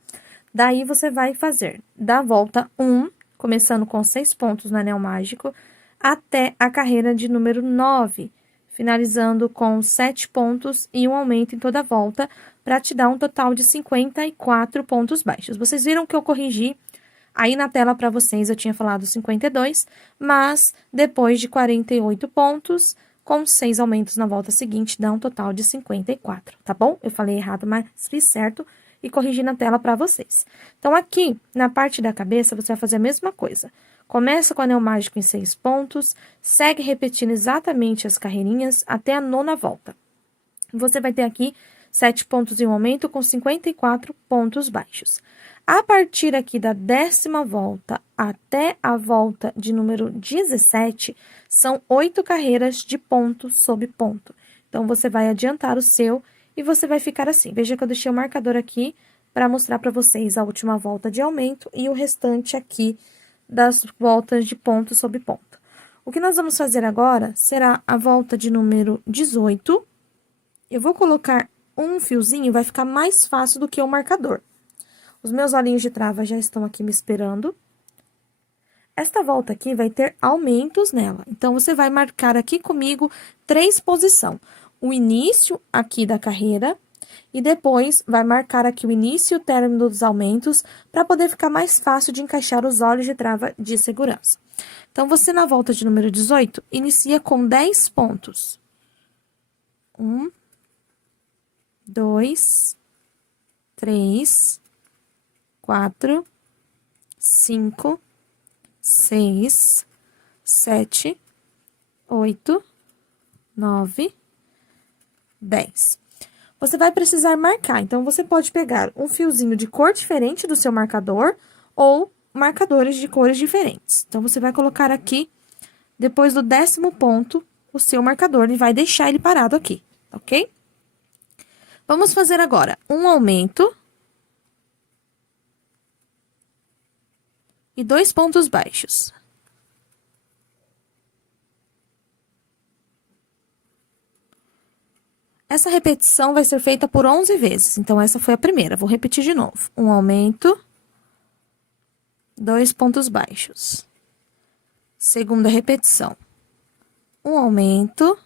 Daí, você vai fazer da volta 1, começando com 6 pontos no anel mágico, até a carreira de número 9, finalizando com 7 pontos e um aumento em toda a volta, para te dar um total de 54 pontos baixos. Vocês viram que eu corrigi aí na tela para vocês, eu tinha falado 52, mas depois de 48 pontos, com 6 aumentos na volta seguinte, dá um total de 54, tá bom? Eu falei errado, mas fiz certo e corrigi na tela para vocês. Então, aqui, na parte da cabeça, você vai fazer a mesma coisa. Começa com o anel mágico em 6 pontos, segue repetindo exatamente as carreirinhas até a 9ª volta. você vai ter aqui 7 pontos em um aumento com 54 pontos baixos. A partir aqui da 10ª volta até a volta de número 17, são 8 carreiras de ponto sobre ponto. Então, você vai adiantar o seu e você vai ficar assim. Veja que eu deixei o marcador aqui para mostrar para vocês a última volta de aumento e o restante aqui das voltas de ponto sobre ponto. O que nós vamos fazer agora será a volta de número 18. Eu vou colocar um fiozinho, vai ficar mais fácil do que o marcador. Os meus olhinhos de trava já estão aqui me esperando. Esta volta aqui vai ter aumentos nela. Então, você vai marcar aqui comigo 3 posições. O início aqui da carreira e depois vai marcar aqui o início e o término dos aumentos para poder ficar mais fácil de encaixar os olhos de trava de segurança. Então, você na volta de número 18, inicia com 10 pontos. 1, 2, 3, 4, 5, 6, 7, 8, 9, 10. Você vai precisar marcar, então, você pode pegar um fiozinho de cor diferente do seu marcador ou marcadores de cores diferentes. Então, você vai colocar aqui, depois do 10º ponto, o seu marcador e vai deixar ele parado aqui, ok? Vamos fazer agora um aumento e 2 pontos baixos. Essa repetição vai ser feita por 11 vezes, então, essa foi a primeira. Vou repetir de novo. Um aumento, 2 pontos baixos. Segunda repetição. Um aumento,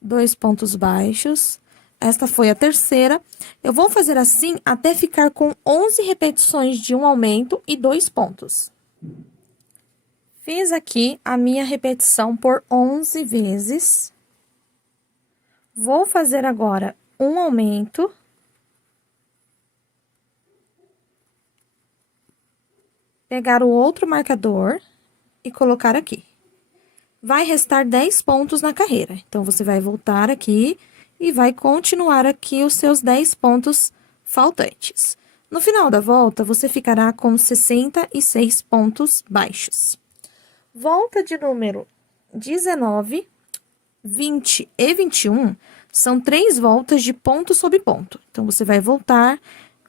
2 pontos baixos. Esta foi a terceira. Eu vou fazer assim até ficar com 11 repetições de um aumento e 2 pontos. Fiz aqui a minha repetição por 11 vezes. Vou fazer agora um aumento. Pegar o outro marcador e colocar aqui. Vai restar 10 pontos na carreira. Então, você vai voltar aqui e vai continuar aqui os seus 10 pontos faltantes. No final da volta, você ficará com 66 pontos baixos. Volta de número 19, 20 e 21 são 3 voltas de ponto sobre ponto. Então, você vai voltar,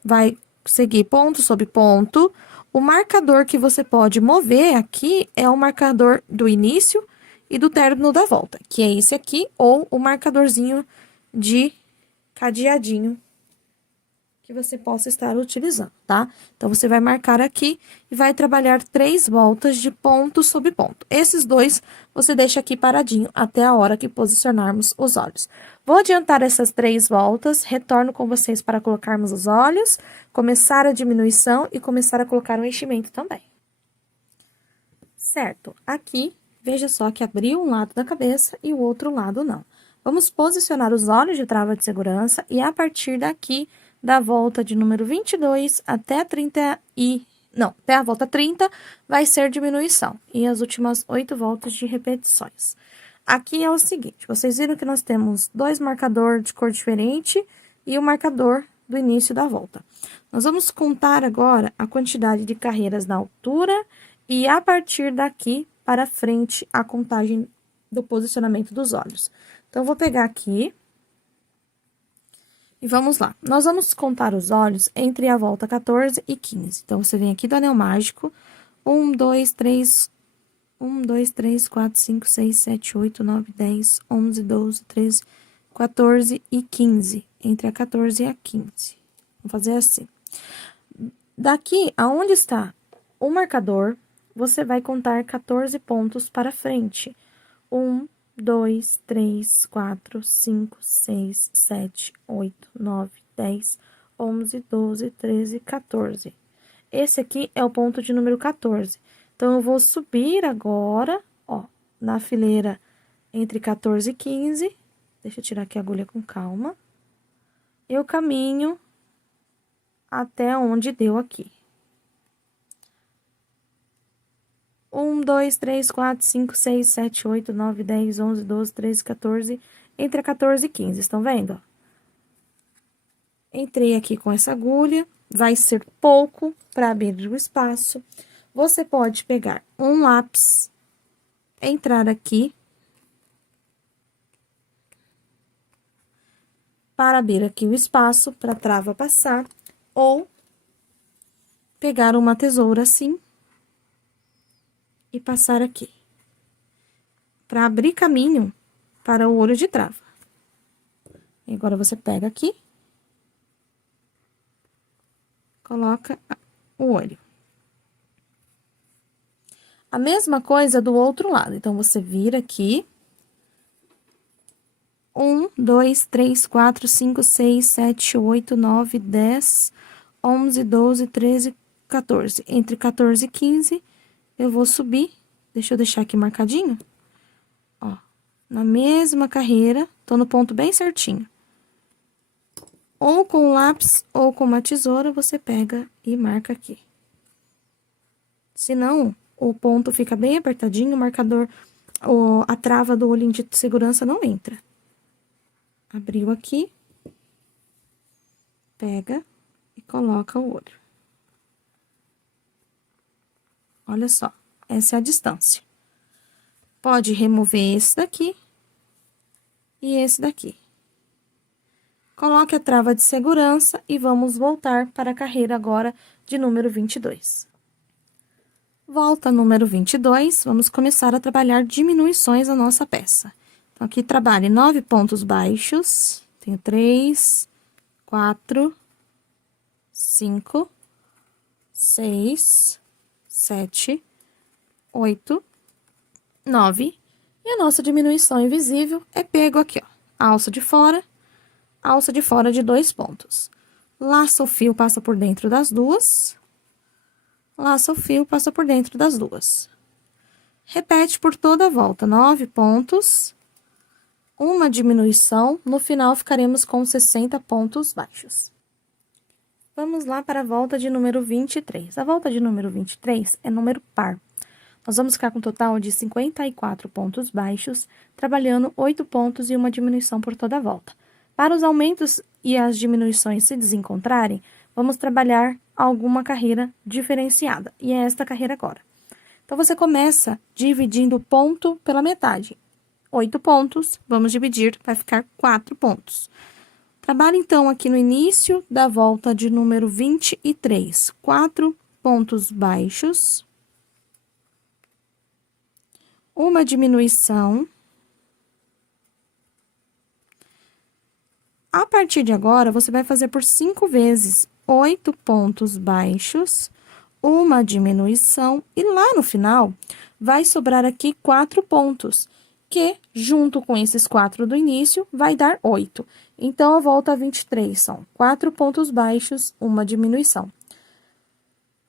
vai seguir ponto sobre ponto. O marcador que você pode mover aqui é o marcador do início e do término da volta, que é esse aqui, ou o marcadorzinho de cadeadinho que você possa estar utilizando, tá? Então, você vai marcar aqui e vai trabalhar 3 voltas de ponto sobre ponto. Esses 2, você deixa aqui paradinho até a hora que posicionarmos os olhos. Vou adiantar essas 3 voltas, retorno com vocês para colocarmos os olhos, começar a diminuição e começar a colocar o enchimento também. Certo, aqui, veja só que abriu um lado da cabeça e o outro lado não. Vamos posicionar os olhos de trava de segurança e a partir daqui, da volta de número 22 até até a volta 30, vai ser diminuição. E as últimas 8 voltas de repetições. Aqui é o seguinte, vocês viram que nós temos 2 marcadores de cor diferente e o marcador do início da volta. Nós vamos contar agora a quantidade de carreiras na altura e a partir daqui para frente a contagem do posicionamento dos olhos. Então, eu vou pegar aqui e vamos lá. Nós vamos contar os olhos entre a volta 14 e 15. Então, você vem aqui do anel mágico. 1, 2, 3, 4, 5, 6, 7, 8, 9, 10, 11, 12, 13, 14 e 15. Entre a 14 e a 15. Vamos fazer assim. Daqui, aonde está o marcador, você vai contar 14 pontos para frente. 1, 2, 3, 4, 5, 6, 7, 8, 9, 10, 11, 12, 13, 14. Esse aqui é o ponto de número 14. Então, eu vou subir agora, ó, na fileira entre 14 e 15. Deixa eu tirar aqui a agulha com calma. Eu caminho até onde deu aqui. 1, 2, 3, 4, 5, 6, 7, 8, 9, 10, 11, 12, 13, 14, entre 14 e 15, estão vendo? Entrei aqui com essa agulha, vai ser pouco para abrir o espaço. Você pode pegar um lápis, entrar aqui, para abrir aqui o espaço, para a trava passar, ou pegar uma tesoura assim, e passar aqui, para abrir caminho para o olho de trava. E agora, você pega aqui, coloca o olho. A mesma coisa do outro lado, então, você vira aqui. 1, 2, 3, 4, 5, 6, 7, 8, 9, 10, 11, 12, 13, 14. Entre 14 e 15, eu vou subir. Deixa eu deixar aqui marcadinho. Ó, na mesma carreira, tô no ponto bem certinho. Ou com o lápis ou com uma tesoura, você pega e marca aqui. Senão, o ponto fica bem apertadinho, o marcador, a trava do olhinho de segurança não entra. Abriu aqui, pega e coloca o olho. Olha só, essa é a distância. Pode remover esse daqui e esse daqui. Coloque a trava de segurança e vamos voltar para a carreira agora de número 22. Volta número 22, vamos começar a trabalhar diminuições na nossa peça. Então, aqui trabalhe 9 pontos baixos, tenho 3, 4, 5, 6, 7, 8, 9. E a nossa diminuição invisível é pego aqui, ó, alça de fora de 2 pontos. Laça o fio, passa por dentro das duas. Laça o fio, passa por dentro das duas. Repete por toda a volta, 9 pontos. Uma diminuição, no final ficaremos com 60 pontos baixos. Vamos lá para a volta de número 23. A volta de número 23 é número par. Nós vamos ficar com um total de 54 pontos baixos, trabalhando 8 pontos e uma diminuição por toda a volta. Para os aumentos e as diminuições se desencontrarem, vamos trabalhar alguma carreira diferenciada, e é esta carreira agora. Então, você começa dividindo o ponto pela metade. 8 pontos, vamos dividir, vai ficar 4 pontos. Trabalhe, então, aqui no início da volta de número 23, 4 pontos baixos, uma diminuição. A partir de agora, você vai fazer por 5 vezes 8 pontos baixos, uma diminuição, e lá no final, vai sobrar aqui 4 pontos, que, junto com esses 4 do início, vai dar 8. Então, a volta a 23 são 4 pontos baixos, uma diminuição.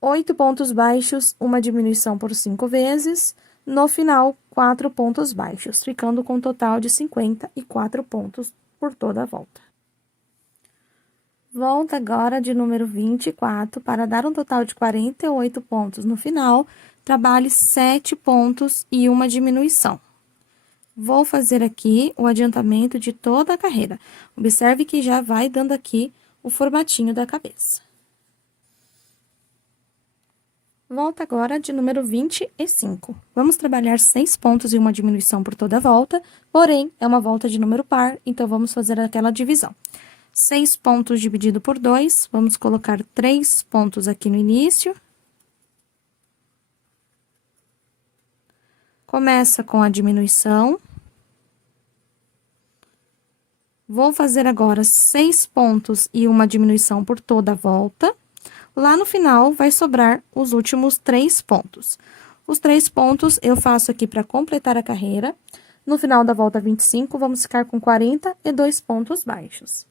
8 pontos baixos, uma diminuição por 5 vezes, no final, 4 pontos baixos, ficando com um total de 54 pontos por toda a volta. Volta agora de número 24, para dar um total de 48 pontos no final, trabalhe 7 pontos e uma diminuição. Vou fazer aqui o adiantamento de toda a carreira. Observe que já vai dando aqui o formatinho da cabeça. Volta agora de número 25. Vamos trabalhar 6 pontos e uma diminuição por toda a volta, porém, é uma volta de número par, então vamos fazer aquela divisão. 6 pontos dividido por 2, vamos colocar 3 pontos aqui no início. Começa com a diminuição. Vou fazer agora 6 pontos e uma diminuição por toda a volta. Lá no final, vai sobrar os últimos 3 pontos. Os 3 pontos eu faço aqui para completar a carreira. No final da volta 25, vamos ficar com 42 pontos baixos.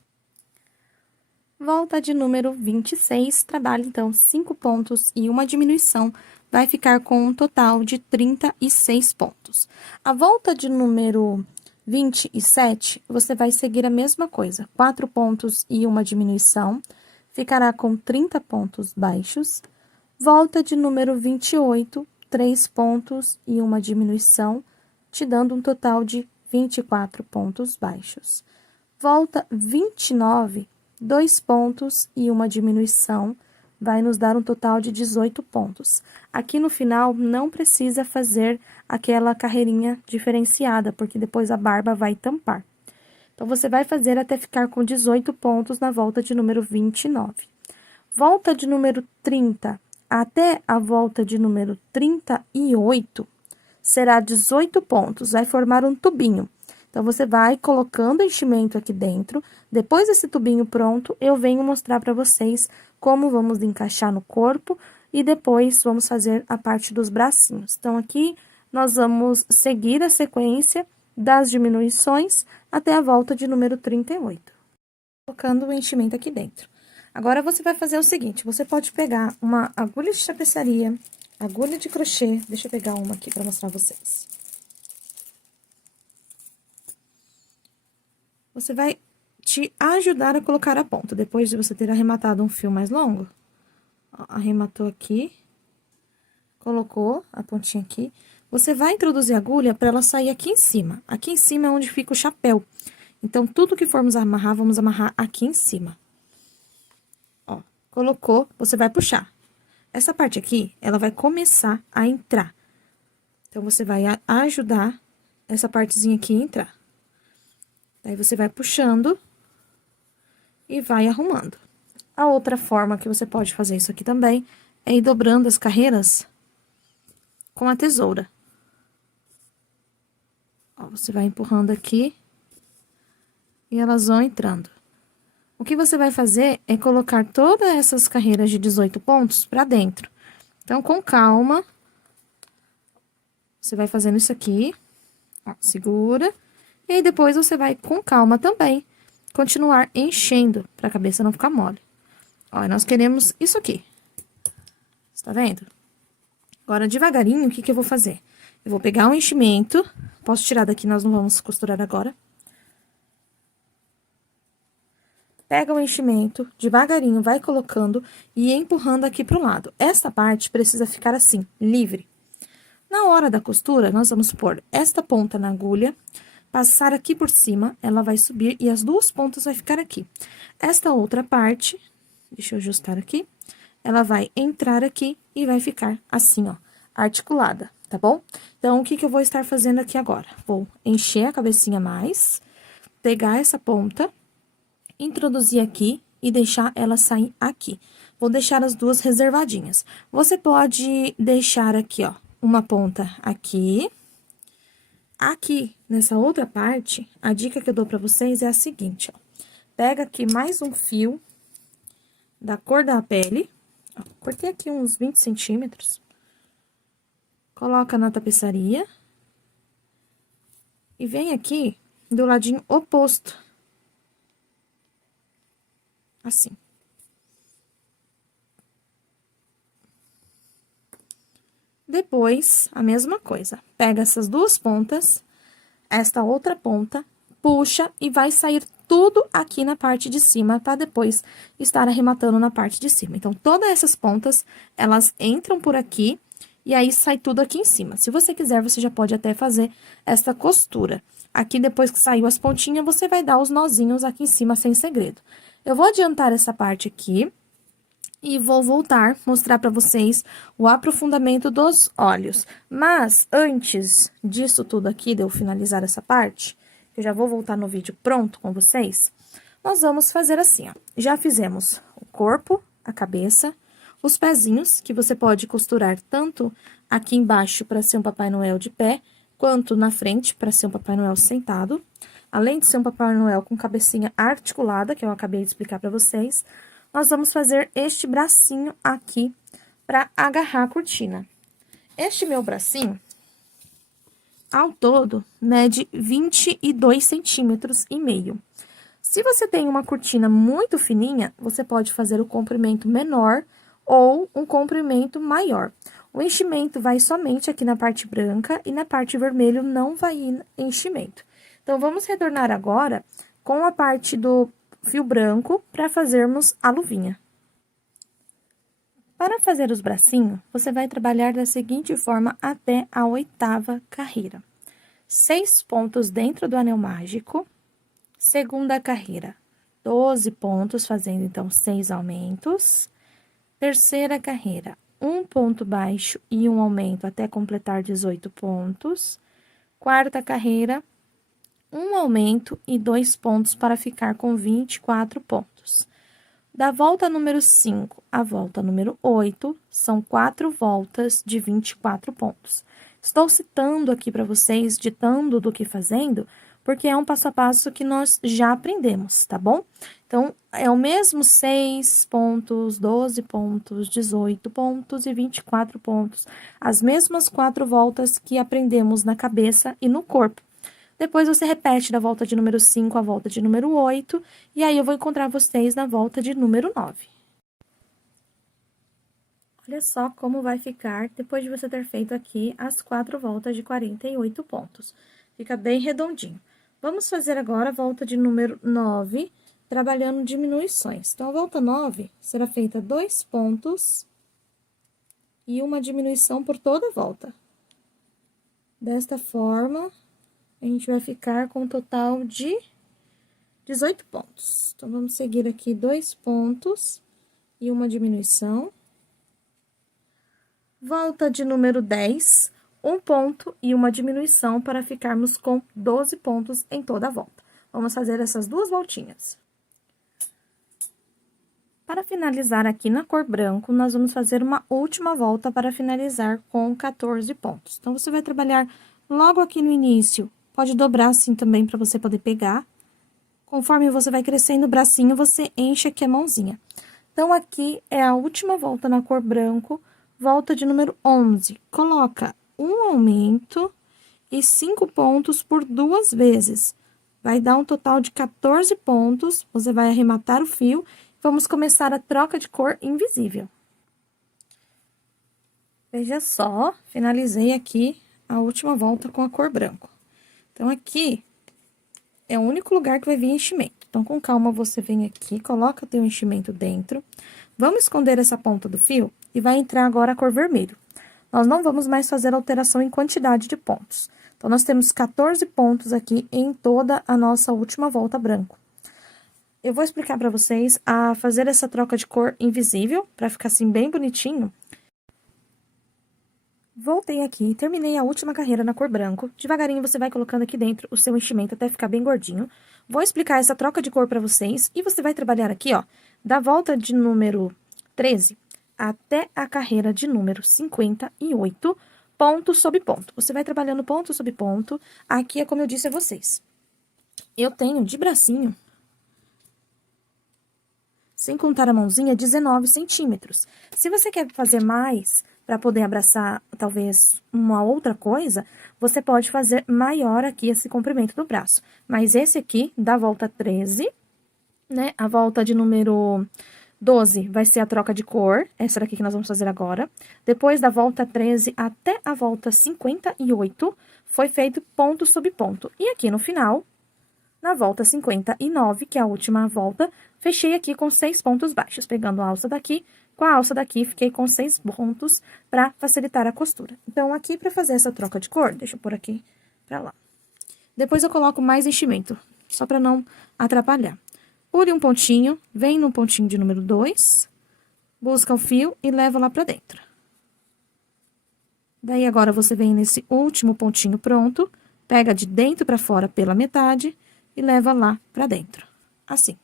Volta de número 26, trabalho, então, 5 pontos e uma diminuição, vai ficar com um total de 36 pontos. A volta de número 27, você vai seguir a mesma coisa, 4 pontos e uma diminuição, ficará com 30 pontos baixos. Volta de número 28, 3 pontos e uma diminuição, te dando um total de 24 pontos baixos. Volta 29, 2 pontos e uma diminuição, vai nos dar um total de 18 pontos. Aqui no final, não precisa fazer aquela carreirinha diferenciada, porque depois a barba vai tampar. Então, você vai fazer até ficar com 18 pontos na volta de número 29. Volta de número 30 até a volta de número 38, será 18 pontos, vai formar um tubinho. Então, você vai colocando enchimento aqui dentro. Depois desse tubinho pronto, eu venho mostrar para vocês como vamos encaixar no corpo e depois vamos fazer a parte dos bracinhos. Então, aqui nós vamos seguir a sequência das diminuições até a volta de número 38. Colocando o enchimento aqui dentro. Agora, você vai fazer o seguinte, você pode pegar uma agulha de tapeçaria, agulha de crochê, deixa eu pegar uma aqui para mostrar pra vocês. Você vai te ajudar a colocar a ponta, depois de você ter arrematado um fio mais longo. Ó, arrematou aqui, colocou a pontinha aqui. Você vai introduzir a agulha para ela sair aqui em cima. Aqui em cima é onde fica o chapéu. Então, tudo que formos amarrar, vamos amarrar aqui em cima. Ó, colocou, você vai puxar. Essa parte aqui, ela vai começar a entrar. Então, você vai ajudar essa partezinha aqui a entrar. Daí, você vai puxando e vai arrumando. A outra forma que você pode fazer isso aqui também é ir dobrando as carreiras com a tesoura. Ó, você vai empurrando aqui e elas vão entrando. O que você vai fazer é colocar todas essas carreiras de 18 pontos pra dentro. Então, com calma, você vai fazendo isso aqui, ó, segura. E aí, depois, você vai, com calma também, continuar enchendo, pra cabeça não ficar mole. Ó, nós queremos isso aqui. Você tá vendo? Agora, devagarinho, o que que eu vou fazer? Eu vou pegar o enchimento, posso tirar daqui, nós não vamos costurar agora. Pega o enchimento, devagarinho, vai colocando e empurrando aqui pro lado. Esta parte precisa ficar assim, livre. Na hora da costura, nós vamos pôr esta ponta na agulha, passar aqui por cima, ela vai subir e as duas pontas vai ficar aqui. Esta outra parte, deixa eu ajustar aqui, ela vai entrar aqui e vai ficar assim, ó, articulada, tá bom? Então, o que que eu vou estar fazendo aqui agora? Vou encher a cabecinha mais, pegar essa ponta, introduzir aqui e deixar ela sair aqui. Vou deixar as duas reservadinhas. Você pode deixar aqui, ó, uma ponta aqui. Aqui, nessa outra parte, a dica que eu dou pra vocês é a seguinte, ó. Pega aqui mais um fio da cor da pele, ó, cortei aqui uns 20 centímetros. Coloca na tapeçaria. E vem aqui do ladinho oposto. Assim. Depois, a mesma coisa. Pega essas duas pontas, esta outra ponta, puxa e vai sair tudo aqui na parte de cima, para depois estar arrematando na parte de cima. Então, todas essas pontas, elas entram por aqui e aí sai tudo aqui em cima. Se você quiser, você já pode até fazer essa costura. Aqui, depois que saiu as pontinhas, você vai dar os nozinhos aqui em cima, sem segredo. Eu vou adiantar essa parte aqui. E vou voltar, mostrar pra vocês o aprofundamento dos olhos. Mas, antes disso tudo aqui, de eu finalizar essa parte, eu já vou voltar no vídeo pronto com vocês, nós vamos fazer assim, ó. Já fizemos o corpo, a cabeça, os pezinhos, que você pode costurar tanto aqui embaixo para ser um Papai Noel de pé, quanto na frente para ser um Papai Noel sentado. Além de ser um Papai Noel com cabecinha articulada, que eu acabei de explicar pra vocês, nós vamos fazer este bracinho aqui para agarrar a cortina. Este meu bracinho, ao todo, mede 22 centímetros e meio. Se você tem uma cortina muito fininha, você pode fazer o comprimento menor ou um comprimento maior. O enchimento vai somente aqui na parte branca e na parte vermelha não vai ir enchimento. Então, vamos retornar agora com a parte do fio branco para fazermos a luvinha. Para fazer os bracinhos, você vai trabalhar da seguinte forma até a 8ª carreira. 6 pontos dentro do anel mágico. Segunda carreira, 12 pontos, fazendo então 6 aumentos. Terceira carreira, 1 ponto baixo e 1 aumento até completar 18 pontos. Quarta carreira, 1 aumento e 2 pontos para ficar com 24 pontos. Da volta número 5 à volta número 8, são 4 voltas de 24 pontos. Estou citando aqui para vocês, ditando do que fazendo, porque é um passo a passo que nós já aprendemos, tá bom? Então, é o mesmo 6 pontos, 12 pontos, 18 pontos e 24 pontos. As mesmas 4 voltas que aprendemos na cabeça e no corpo. Depois, você repete da volta de número 5 à volta de número 8, e aí eu vou encontrar vocês na volta de número 9. Olha só como vai ficar depois de você ter feito aqui as 4 voltas de 48 pontos. Fica bem redondinho. Vamos fazer agora a volta de número 9, trabalhando diminuições. Então, a volta 9 será feita 2 pontos e uma diminuição por toda a volta. Desta forma, a gente vai ficar com um total de 18 pontos. Então, vamos seguir aqui 2 pontos e uma diminuição. Volta de número 10, 1 ponto e uma diminuição para ficarmos com 12 pontos em toda a volta. Vamos fazer essas 2 voltinhas. Para finalizar aqui na cor branco, nós vamos fazer uma última volta para finalizar com 14 pontos. Então, você vai trabalhar logo aqui no início. Pode dobrar assim também para você poder pegar. Conforme você vai crescendo o bracinho, você enche aqui a mãozinha. Então, aqui é a última volta na cor branco, volta de número 11. Coloca 1 aumento e 5 pontos por 2 vezes. Vai dar um total de 14 pontos, você vai arrematar o fio. Vamos começar a troca de cor invisível. Veja só, finalizei aqui a última volta com a cor branco. Então, aqui é o único lugar que vai vir enchimento. Então, com calma, você vem aqui, coloca o teu enchimento dentro. Vamos esconder essa ponta do fio e vai entrar agora a cor vermelho. Nós não vamos mais fazer alteração em quantidade de pontos. Então, nós temos 14 pontos aqui em toda a nossa última volta branco. Eu vou explicar para vocês a fazer essa troca de cor invisível, para ficar assim bem bonitinho. Voltei aqui, terminei a última carreira na cor branco. Devagarinho você vai colocando aqui dentro o seu enchimento até ficar bem gordinho. Vou explicar essa troca de cor para vocês e você vai trabalhar aqui, ó, da volta de número 13 até a carreira de número 58, ponto sobre ponto. Você vai trabalhando ponto sobre ponto. Aqui é como eu disse a vocês. Eu tenho de bracinho, sem contar a mãozinha, 19 centímetros. Se você quer fazer mais, para poder abraçar, talvez, uma outra coisa, você pode fazer maior aqui esse comprimento do braço. Mas esse aqui, da volta 13, né, a volta de número 12 vai ser a troca de cor, essa daqui que nós vamos fazer agora. Depois da volta 13 até a volta 58, foi feito ponto sobre ponto. E aqui no final, na volta 59, que é a última volta, fechei aqui com 6 pontos baixos, pegando a alça daqui. Com a alça daqui, fiquei com 6 pontos para facilitar a costura. Então, aqui, para fazer essa troca de cor, deixa eu pôr aqui pra lá. Depois, eu coloco mais enchimento, só para não atrapalhar. Pule um pontinho, vem no pontinho de número 2, busca o fio e leva lá pra dentro. Daí, agora, você vem nesse último pontinho pronto, pega de dentro pra fora pela metade e leva lá pra dentro, assim.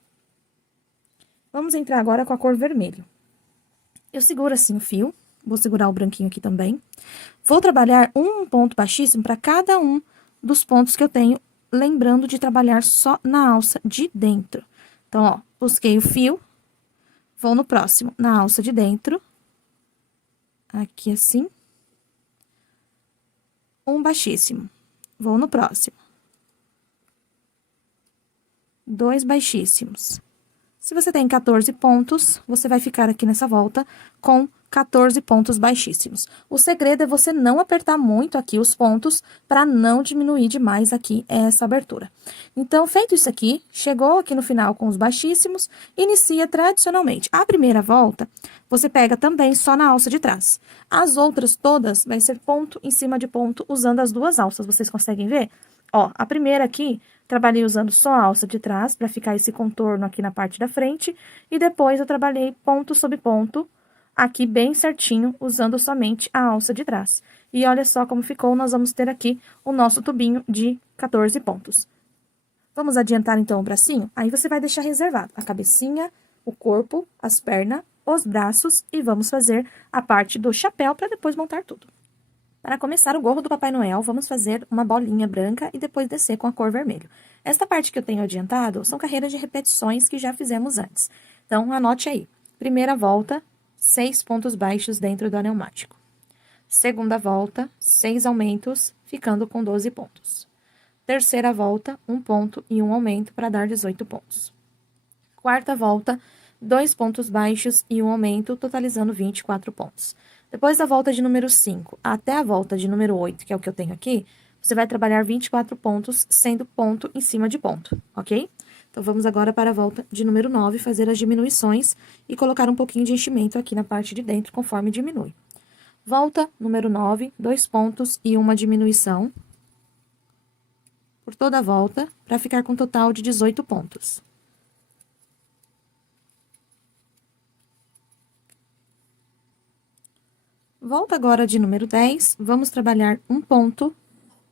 Vamos entrar agora com a cor vermelho. Eu seguro assim o fio, vou segurar o branquinho aqui também. Vou trabalhar um ponto baixíssimo para cada um dos pontos que eu tenho, lembrando de trabalhar só na alça de dentro. Então, ó, busquei o fio, vou no próximo, na alça de dentro, aqui assim. Um baixíssimo, vou no próximo. 2 baixíssimos. Se você tem 14 pontos, você vai ficar aqui nessa volta com 14 pontos baixíssimos. O segredo é você não apertar muito aqui os pontos para não diminuir demais aqui essa abertura. Então, feito isso aqui, chegou aqui no final com os baixíssimos, inicia tradicionalmente. A primeira volta, você pega também só na alça de trás. As outras todas vai ser ponto em cima de ponto usando as duas alças, vocês conseguem ver? Ó, a primeira aqui, trabalhei usando só a alça de trás, para ficar esse contorno aqui na parte da frente, e depois eu trabalhei ponto sobre ponto, aqui bem certinho, usando somente a alça de trás. E olha só como ficou, nós vamos ter aqui o nosso tubinho de 14 pontos. Vamos adiantar então o bracinho? Aí você vai deixar reservado a cabecinha, o corpo, as pernas, os braços, e vamos fazer a parte do chapéu para depois montar tudo. Para começar o gorro do Papai Noel, vamos fazer uma bolinha branca e depois descer com a cor vermelho. Esta parte que eu tenho adiantado são carreiras de repetições que já fizemos antes. Então, anote aí. Primeira volta, 6 pontos baixos dentro do pneumático. Segunda volta, 6 aumentos, ficando com 12 pontos. Terceira volta, 1 ponto e 1 aumento para dar 18 pontos. Quarta volta, 2 pontos baixos e 1 aumento, totalizando 24 pontos. Depois da volta de número 5 até a volta de número 8, que é o que eu tenho aqui, você vai trabalhar 24 pontos, sendo ponto em cima de ponto, ok? Então, vamos agora para a volta de número 9, fazer as diminuições e colocar um pouquinho de enchimento aqui na parte de dentro, conforme diminui. Volta número 9, 2 pontos e 1 diminuição por toda a volta, para ficar com um total de 18 pontos. Volta agora de número 10, vamos trabalhar 1 ponto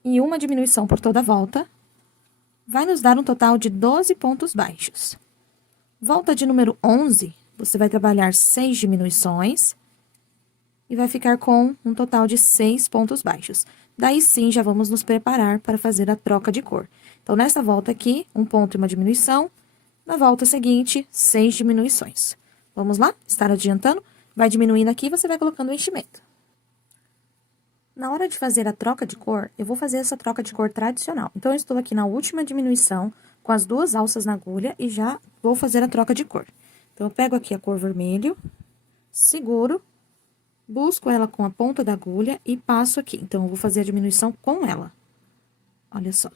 e 1 diminuição por toda a volta. Vai nos dar um total de 12 pontos baixos. Volta de número 11, você vai trabalhar 6 diminuições e vai ficar com um total de 6 pontos baixos. Daí sim, já vamos nos preparar para fazer a troca de cor. Então, nessa volta aqui, 1 ponto e 1 diminuição. Na volta seguinte, 6 diminuições. Vamos lá? Estar adiantando? Vai diminuindo aqui e você vai colocando o enchimento. Na hora de fazer a troca de cor, eu vou fazer essa troca de cor tradicional. Então, eu estou aqui na última diminuição, com as 2 alças na agulha, e já vou fazer a troca de cor. Então, eu pego aqui a cor vermelho, seguro, busco ela com a ponta da agulha e passo aqui. Então, eu vou fazer a diminuição com ela. Olha só.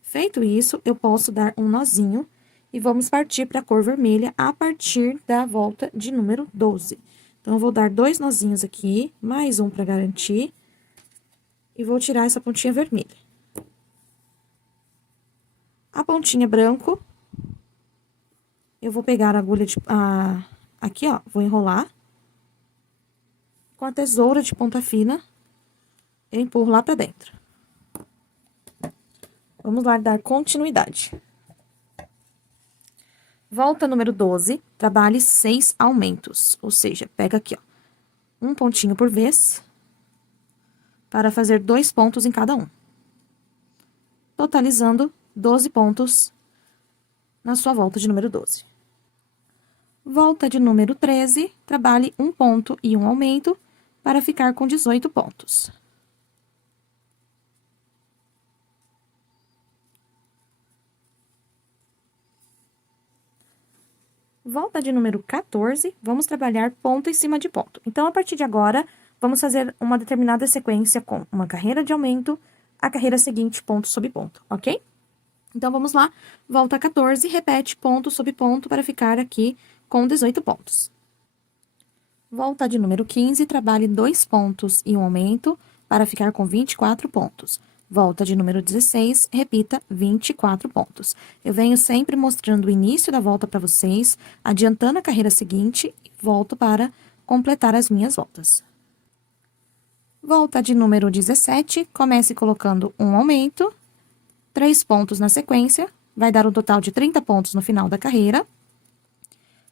Feito isso, eu posso dar um nozinho e vamos partir para a cor vermelha a partir da volta de número 12. Então, eu vou dar 2 nozinhos aqui, mais um para garantir, e vou tirar essa pontinha vermelha. A pontinha branco, eu vou pegar a agulha aqui, ó, vou enrolar. Com a tesoura de ponta fina, eu empurro lá para dentro. Vamos lá dar continuidade. Volta número 12, trabalhe 6 aumentos, ou seja, pega aqui, ó, um pontinho por vez, para fazer 2 pontos em cada um. Totalizando 12 pontos na sua volta de número 12. Volta de número 13, trabalhe 1 ponto e 1 aumento, para ficar com 18 pontos. Volta de número 14, vamos trabalhar ponto em cima de ponto. Então, a partir de agora, vamos fazer uma determinada sequência com uma carreira de aumento, a carreira seguinte, ponto sobre ponto, ok? Então, vamos lá. Volta 14, repete ponto sobre ponto para ficar aqui com 18 pontos. Volta de número 15, trabalhe 2 pontos e 1 aumento para ficar com 24 pontos. Volta de número 16, repita 24 pontos. Eu venho sempre mostrando o início da volta para vocês, adiantando a carreira seguinte e volto para completar as minhas voltas. Volta de número 17, comece colocando 1 aumento, 3 pontos na sequência, vai dar um total de 30 pontos no final da carreira.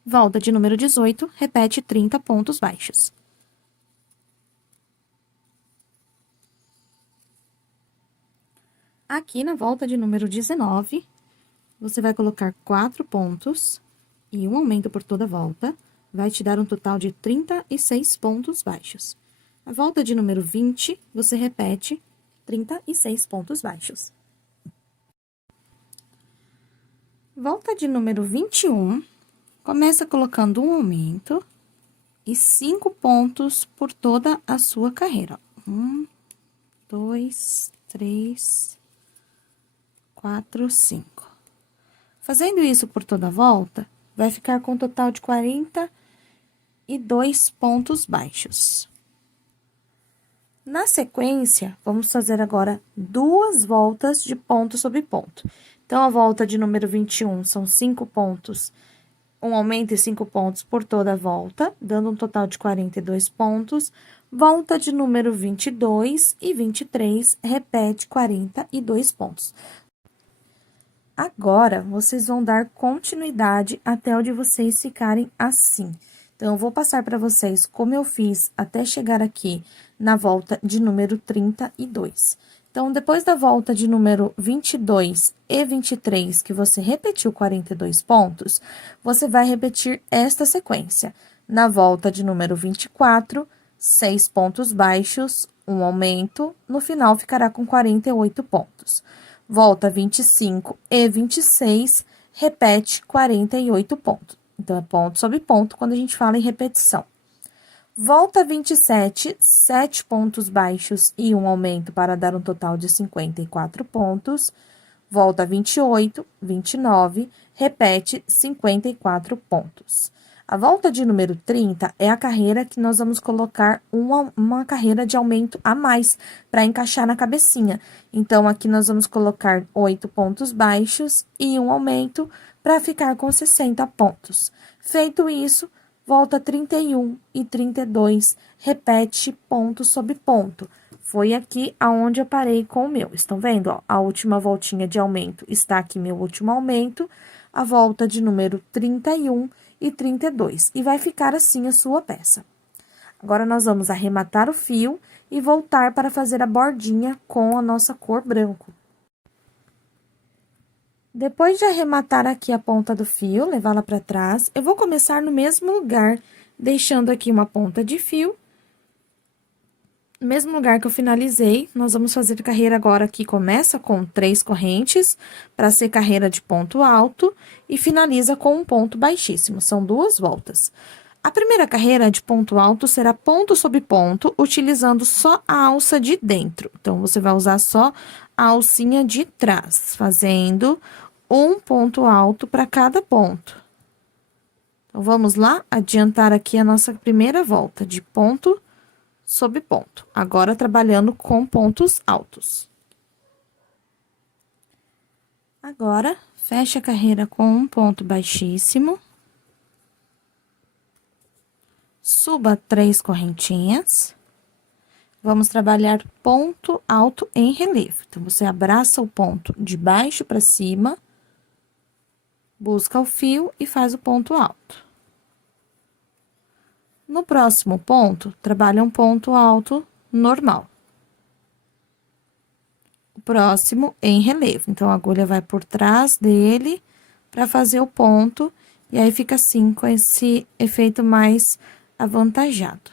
Volta de número 18, repete 30 pontos baixos. Aqui na volta de número 19, você vai colocar 4 pontos e 1 aumento por toda a volta, vai te dar um total de 36 pontos baixos. A volta de número 20, você repete 36 pontos baixos. Volta de número 21, começa colocando 1 aumento e 5 pontos por toda a sua carreira. 1, 2, 3, 4, 5. Fazendo isso por toda a volta, vai ficar com um total de 42 pontos baixos. Na sequência, vamos fazer agora 2 voltas de ponto sobre ponto. Então, a volta de número 21 são 5 pontos, um aumento de 5 pontos por toda a volta, dando um total de 42 pontos. Volta de número 22 e 23, repete 42 pontos. Agora, vocês vão dar continuidade até onde vocês ficarem assim. Então, eu vou passar para vocês como eu fiz até chegar aqui na volta de número 32. Então, depois da volta de número 22 e 23, que você repetiu 42 pontos, você vai repetir esta sequência. Na volta de número 24, 6 pontos baixos, um aumento, no final ficará com 48 pontos. Volta 25 e 26, repete 48 pontos. Então, é ponto sobre ponto quando a gente fala em repetição. Volta 27, 7 pontos baixos e um aumento para dar um total de 54 pontos. Volta 28, 29, repete 54 pontos. A volta de número 30 é a carreira que nós vamos colocar uma carreira de aumento a mais para encaixar na cabecinha. Então, aqui nós vamos colocar 8 pontos baixos e um aumento para ficar com 60 pontos. Feito isso, volta 31 e 32, repete ponto sobre ponto. Foi aqui aonde eu parei com o meu. Estão vendo? Ó, a última voltinha de aumento está aqui, meu último aumento. A volta de número 31 e 32. E vai ficar assim a sua peça. Agora, nós vamos arrematar o fio e voltar para fazer a bordinha com a nossa cor branco. Depois de arrematar aqui a ponta do fio, levá-la para trás, eu vou começar no mesmo lugar, deixando aqui uma ponta de fio. No mesmo lugar que eu finalizei, nós vamos fazer carreira agora que começa com 3 correntes, para ser carreira de ponto alto, e finaliza com um ponto baixíssimo, são 2 voltas. A primeira carreira de ponto alto será ponto sobre ponto, utilizando só a alça de dentro. Então, você vai usar só a alcinha de trás, fazendo um ponto alto para cada ponto. Então, vamos lá adiantar aqui a nossa primeira volta de ponto sobre ponto. Agora, trabalhando com pontos altos. Agora, fecha a carreira com um ponto baixíssimo. Suba 3 correntinhas. Vamos trabalhar ponto alto em relevo. Então, você abraça o ponto de baixo para cima, busca o fio e faz o ponto alto. No próximo ponto, trabalha um ponto alto normal. O próximo em relevo. Então, a agulha vai por trás dele para fazer o ponto, e aí fica assim, com esse efeito mais avantajado.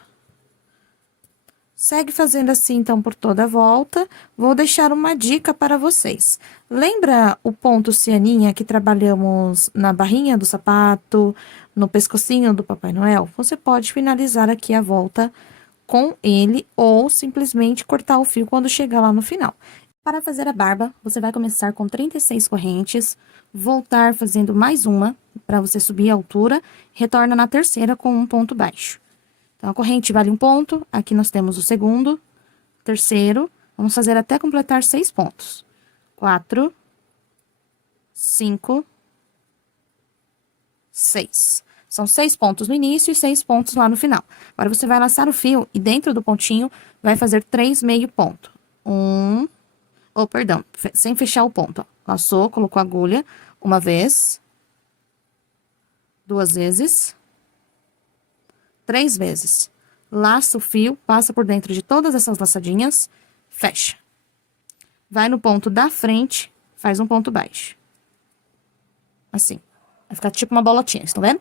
Segue fazendo assim, então, por toda a volta. Vou deixar uma dica para vocês. Lembra o ponto cianinha que trabalhamos na barrinha do sapato, no pescocinho do Papai Noel? Você pode finalizar aqui a volta com ele ou simplesmente cortar o fio quando chegar lá no final. Para fazer a barba, você vai começar com 36 correntes, voltar fazendo mais uma para você subir a altura, retorna na terceira com um ponto baixo. Então, a corrente vale um ponto, aqui nós temos o segundo, terceiro, vamos fazer até completar 6 pontos. 4, 5, 6. São 6 pontos no início e 6 pontos lá no final. Agora, você vai laçar o fio e dentro do pontinho vai fazer 3 meio ponto. Sem fechar o ponto, ó. Laçou, colocou a agulha, uma vez, 2 vezes, 3 vezes. Laça o fio, passa por dentro de todas essas laçadinhas, fecha. Vai no ponto da frente, faz um ponto baixo. Assim. Vai ficar tipo uma bolotinha, estão vendo?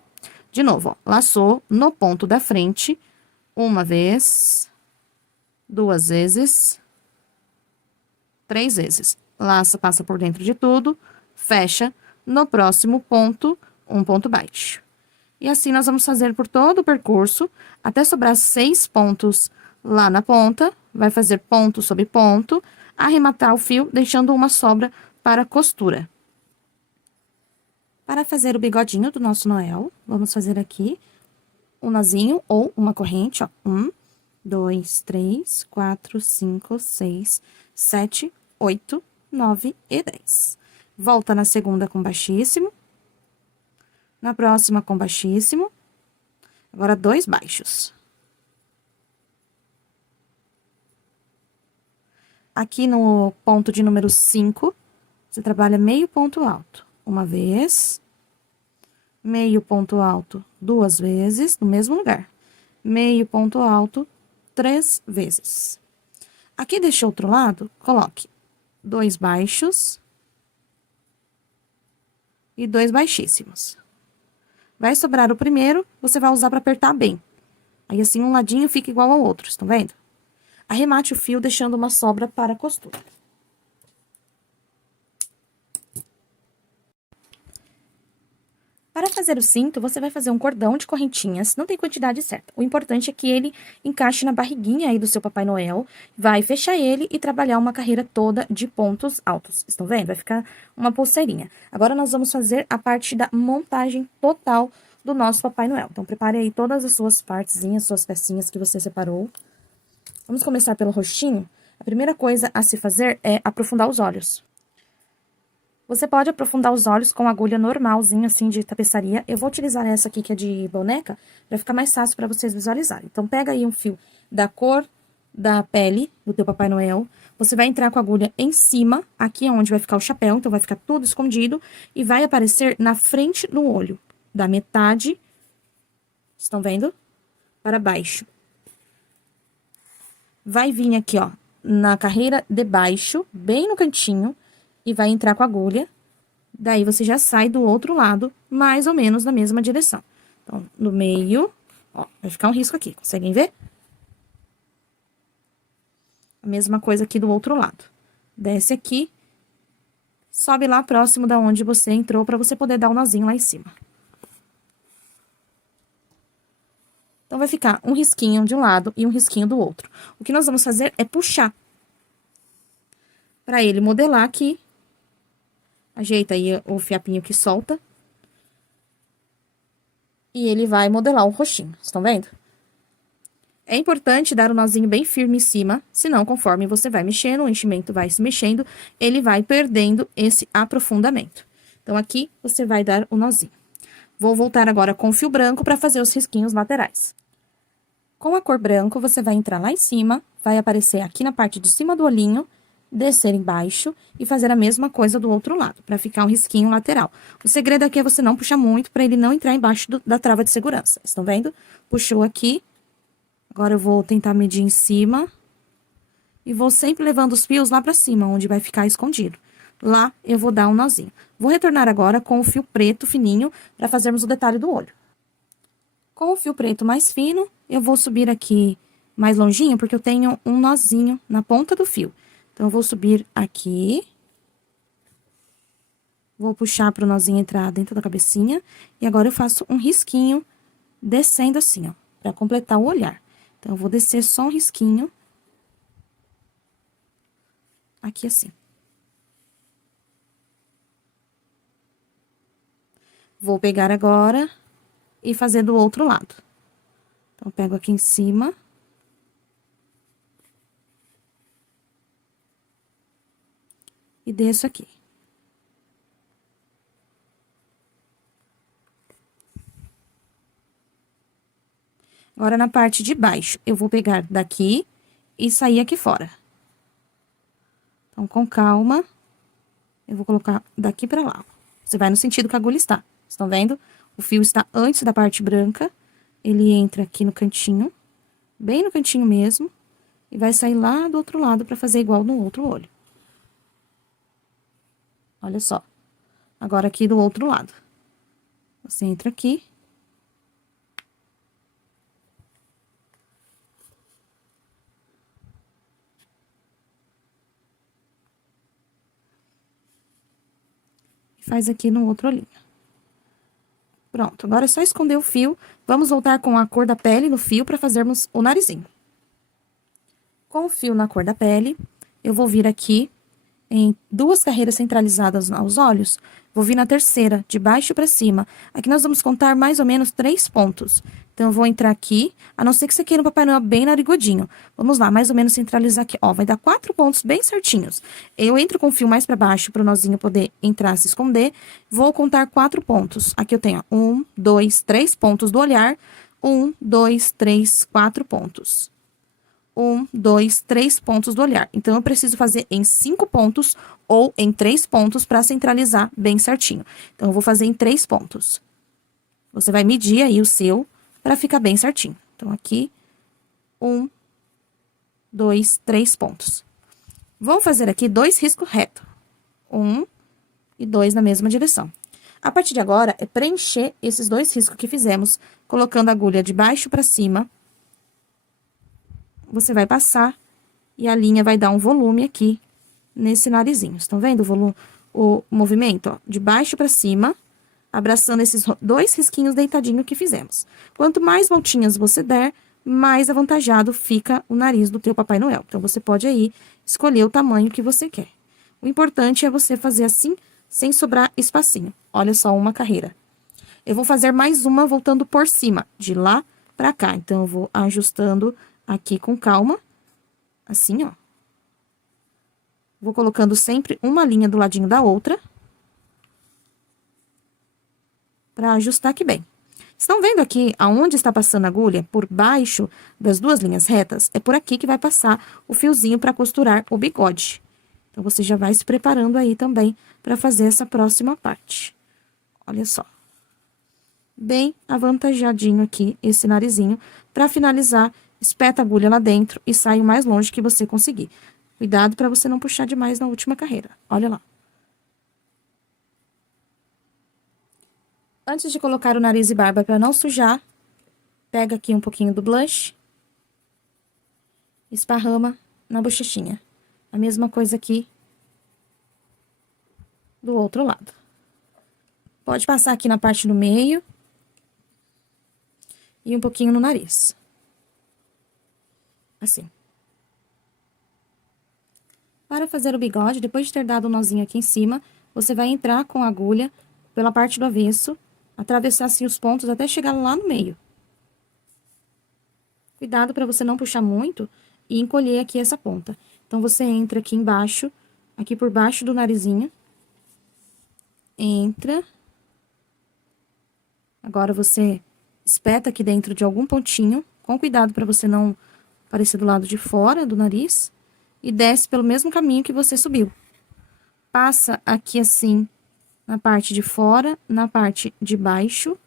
De novo, ó. Laçou no ponto da frente, uma vez, 2 vezes, 3 vezes. Laça, passa por dentro de tudo, fecha. No próximo ponto, um ponto baixo. E assim nós vamos fazer por todo o percurso, até sobrar 6 pontos lá na ponta. Vai fazer ponto sobre ponto, arrematar o fio, deixando uma sobra para costura. Para fazer o bigodinho do nosso Noel, vamos fazer aqui um nozinho ou uma corrente, ó. 1, 2, 3, 4, 5, 6, 7, 8, 9 e 10. Volta na segunda com baixíssimo. Na próxima com baixíssimo. Agora, 2 baixos. Aqui no ponto de número 5, você trabalha meio ponto alto. Uma vez. Meio ponto alto 2 vezes, no mesmo lugar. Meio ponto alto 3 vezes. Aqui deste outro lado, coloque 2 baixos e 2 baixíssimos. Vai sobrar o primeiro, você vai usar para apertar bem. Aí, assim, um ladinho fica igual ao outro, estão vendo? Arremate o fio, deixando uma sobra para a costura. Para fazer o cinto, você vai fazer um cordão de correntinhas, não tem quantidade certa. O importante é que ele encaixe na barriguinha aí do seu Papai Noel, vai fechar ele e trabalhar uma carreira toda de pontos altos. Estão vendo? Vai ficar uma pulseirinha. Agora, nós vamos fazer a parte da montagem total do nosso Papai Noel. Então, prepare aí todas as suas partezinhas, suas pecinhas que você separou. Vamos começar pelo rostinho. A primeira coisa a se fazer é aprofundar os olhos. Você pode aprofundar os olhos com agulha normalzinha, assim, de tapeçaria. Eu vou utilizar essa aqui, que é de boneca, pra ficar mais fácil pra vocês visualizarem. Então, pega aí um fio da cor da pele do teu Papai Noel. Você vai entrar com a agulha em cima, aqui é onde vai ficar o chapéu, então vai ficar tudo escondido. E vai aparecer na frente do olho, da metade, estão vendo? Para baixo. Vai vir aqui, ó, na carreira de baixo, bem no cantinho, e vai entrar com a agulha. Daí, você já sai do outro lado, mais ou menos na mesma direção. Então, no meio, ó, vai ficar um risco aqui, conseguem ver? A mesma coisa aqui do outro lado. Desce aqui, sobe lá próximo da onde você entrou, pra você poder dar um nozinho lá em cima. Então, vai ficar um risquinho de um lado e um risquinho do outro. O que nós vamos fazer é puxar. Pra ele modelar aqui. Ajeita aí o fiapinho que solta. E ele vai modelar o roxinho, estão vendo? É importante dar o nozinho bem firme em cima, senão, conforme você vai mexendo, o enchimento vai se mexendo, ele vai perdendo esse aprofundamento. Então, aqui, você vai dar o nozinho. Vou voltar agora com o fio branco para fazer os risquinhos laterais. Com a cor branco, você vai entrar lá em cima, vai aparecer aqui na parte de cima do olhinho, descer embaixo e fazer a mesma coisa do outro lado, para ficar um risquinho lateral. O segredo aqui é você não puxar muito, para ele não entrar embaixo da trava de segurança. Estão vendo? Puxou aqui. Agora, eu vou tentar medir em cima. E vou sempre levando os fios lá para cima, onde vai ficar escondido. Lá, eu vou dar um nozinho. Vou retornar agora com o fio preto fininho, para fazermos o detalhe do olho. Com o fio preto mais fino, eu vou subir aqui mais longinho, porque eu tenho um nozinho na ponta do fio. Então, eu vou subir aqui. Vou puxar pro nozinho entrar dentro da cabecinha. E agora, eu faço um risquinho descendo assim, ó, pra completar o olhar. Então, eu vou descer só um risquinho. Aqui assim. Vou pegar agora e fazer do outro lado. Então, pego aqui em cima. E desço aqui. Agora, na parte de baixo, eu vou pegar daqui e sair aqui fora. Então, com calma, eu vou colocar daqui pra lá. Você vai no sentido que a agulha está. Estão vendo? O fio está antes da parte branca. Ele entra aqui no cantinho, bem no cantinho mesmo, e vai sair lá do outro lado pra fazer igual no outro olho. Olha só. Agora, aqui do outro lado. Você entra aqui. E faz aqui no outro olhinho. Pronto, agora é só esconder o fio. Vamos voltar com a cor da pele no fio para fazermos o narizinho. Com o fio na cor da pele, eu vou vir aqui em 2 carreiras centralizadas aos olhos, vou vir na terceira, de baixo para cima. Aqui nós vamos contar mais ou menos 3 pontos. Então, eu vou entrar aqui, a não ser que você queira um Papai Noel bem narigudo. Vamos lá, mais ou menos centralizar aqui. Ó, vai dar 4 pontos bem certinhos. Eu entro com o fio mais para baixo para o nozinho poder entrar, se esconder. Vou contar 4 pontos. Aqui eu tenho, ó, 1, 2, 3 pontos do olhar. 1, 2, 3, 4 pontos. 1, 2, 3 pontos do olhar. Então, eu preciso fazer em 5 pontos ou em 3 pontos para centralizar bem certinho. Então, eu vou fazer em 3 pontos. Você vai medir aí o seu para ficar bem certinho. Então, aqui, 1, 2, 3 pontos. Vamos fazer aqui 2 riscos retos. 1 e 2 na mesma direção. A partir de agora, é preencher esses 2 riscos que fizemos, colocando a agulha de baixo para cima. Você vai passar e a linha vai dar um volume aqui nesse narizinho. Estão vendo o volume, o movimento? Ó, de baixo para cima, abraçando esses 2 risquinhos deitadinhos que fizemos. Quanto mais voltinhas você der, mais avantajado fica o nariz do teu Papai Noel. Então, você pode aí escolher o tamanho que você quer. O importante é você fazer assim, sem sobrar espacinho. Olha só, uma carreira. Eu vou fazer mais uma voltando por cima, de lá pra cá. Então, eu vou ajustando aqui com calma, assim, ó. Vou colocando sempre uma linha do ladinho da outra, pra ajustar aqui bem. Estão vendo aqui aonde está passando a agulha? Por baixo das 2 linhas retas, é por aqui que vai passar o fiozinho para costurar o bigode. Então, você já vai se preparando aí também para fazer essa próxima parte. Olha só. Bem avantajadinho aqui esse narizinho. Para finalizar, espeta a agulha lá dentro e sai o mais longe que você conseguir. Cuidado para você não puxar demais na última carreira. Olha lá. Antes de colocar o nariz e barba para não sujar, pega aqui um pouquinho do blush, esparrama na bochechinha. A mesma coisa aqui do outro lado. Pode passar aqui na parte do meio e um pouquinho no nariz. Assim. Para fazer o bigode, depois de ter dado o nozinho aqui em cima, você vai entrar com a agulha pela parte do avesso, atravessar assim os pontos até chegar lá no meio. Cuidado para você não puxar muito e encolher aqui essa ponta. Então, você entra aqui embaixo, aqui por baixo do narizinho. Entra. Agora, você espeta aqui dentro de algum pontinho, com cuidado para você não aparecer do lado de fora do nariz. E desce pelo mesmo caminho que você subiu. Passa aqui assim, na parte de fora, na parte de baixo.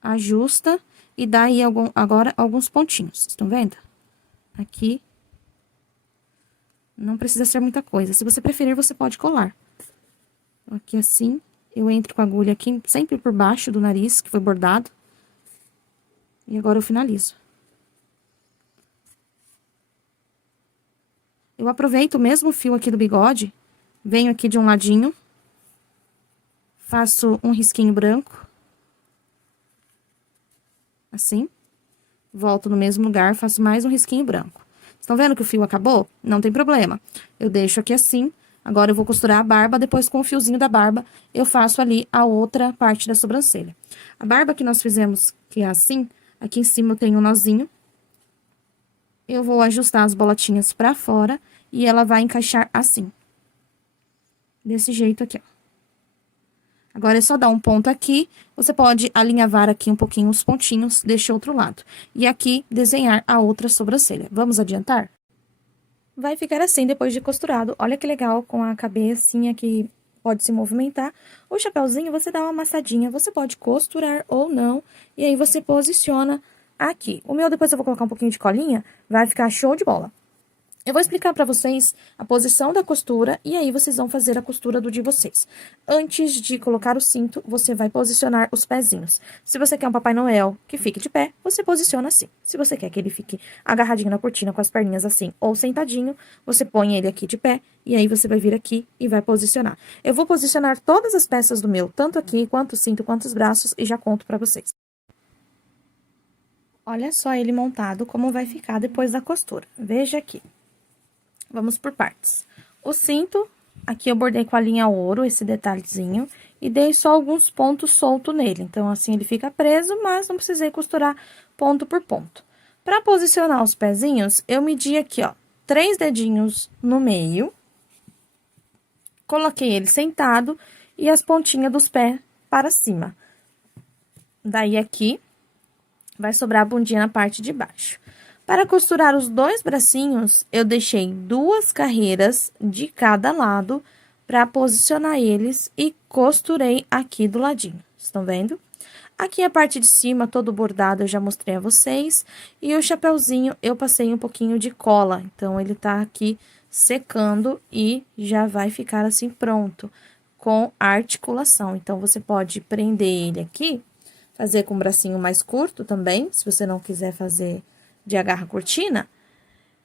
Ajusta e dá aí agora alguns pontinhos. Estão vendo? Aqui. Não precisa ser muita coisa. Se você preferir, você pode colar. Aqui assim, eu entro com a agulha aqui, sempre por baixo do nariz, que foi bordado. E agora eu finalizo. Eu aproveito o mesmo fio aqui do bigode, venho aqui de um ladinho, faço um risquinho branco. Assim. Volto no mesmo lugar, faço mais um risquinho branco. Estão vendo que o fio acabou? Não tem problema. Eu deixo aqui assim. Agora, eu vou costurar a barba, depois com o fiozinho da barba, eu faço ali a outra parte da sobrancelha. A barba que nós fizemos, que é assim, aqui em cima eu tenho um nozinho. Eu vou ajustar as bolotinhas pra fora e ela vai encaixar assim. Desse jeito aqui, ó. Agora, é só dar um ponto aqui, você pode alinhavar aqui um pouquinho os pontinhos deste outro lado. E aqui, desenhar a outra sobrancelha. Vamos adiantar? Vai ficar assim depois de costurado. Olha que legal, com a cabecinha que pode se movimentar. O chapéuzinho, você dá uma amassadinha, você pode costurar ou não. E aí, você posiciona aqui. O meu, depois eu vou colocar um pouquinho de colinha, vai ficar show de bola. Eu vou explicar para vocês a posição da costura e aí vocês vão fazer a costura do de vocês. Antes de colocar o cinto, você vai posicionar os pezinhos. Se você quer um Papai Noel que fique de pé, você posiciona assim. Se você quer que ele fique agarradinho na cortina com as perninhas assim ou sentadinho, você põe ele aqui de pé e aí você vai vir aqui e vai posicionar. Eu vou posicionar todas as peças do meu, tanto aqui quanto o cinto, quanto os braços e já conto para vocês. Olha só ele montado como vai ficar depois da costura. Veja aqui. Vamos por partes. O cinto, aqui eu bordei com a linha ouro, esse detalhezinho, e dei só alguns pontos soltos nele. Então, assim, ele fica preso, mas não precisei costurar ponto por ponto. Para posicionar os pezinhos, eu medi aqui, ó, 3 dedinhos no meio. Coloquei ele sentado e as pontinhas dos pés para cima. Daí, aqui, vai sobrar a bundinha na parte de baixo. Para costurar os 2 bracinhos, eu deixei 2 carreiras de cada lado para posicionar eles e costurei aqui do ladinho. Estão vendo? Aqui a parte de cima, todo bordado, eu já mostrei a vocês. E o chapeuzinho, eu passei um pouquinho de cola. Então, ele tá aqui secando e já vai ficar assim pronto, com a articulação. Então, você pode prender ele aqui, fazer com o bracinho mais curto também, se você não quiser fazer de agarra cortina,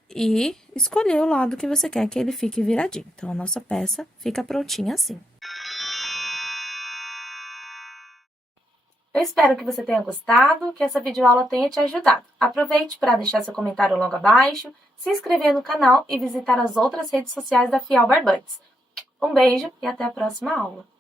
e escolher o lado que você quer que ele fique viradinho. Então, a nossa peça fica prontinha assim. Eu espero que você tenha gostado, que essa videoaula tenha te ajudado. Aproveite para deixar seu comentário logo abaixo, se inscrever no canal e visitar as outras redes sociais da Fiel Barbantes. Um beijo e até a próxima aula!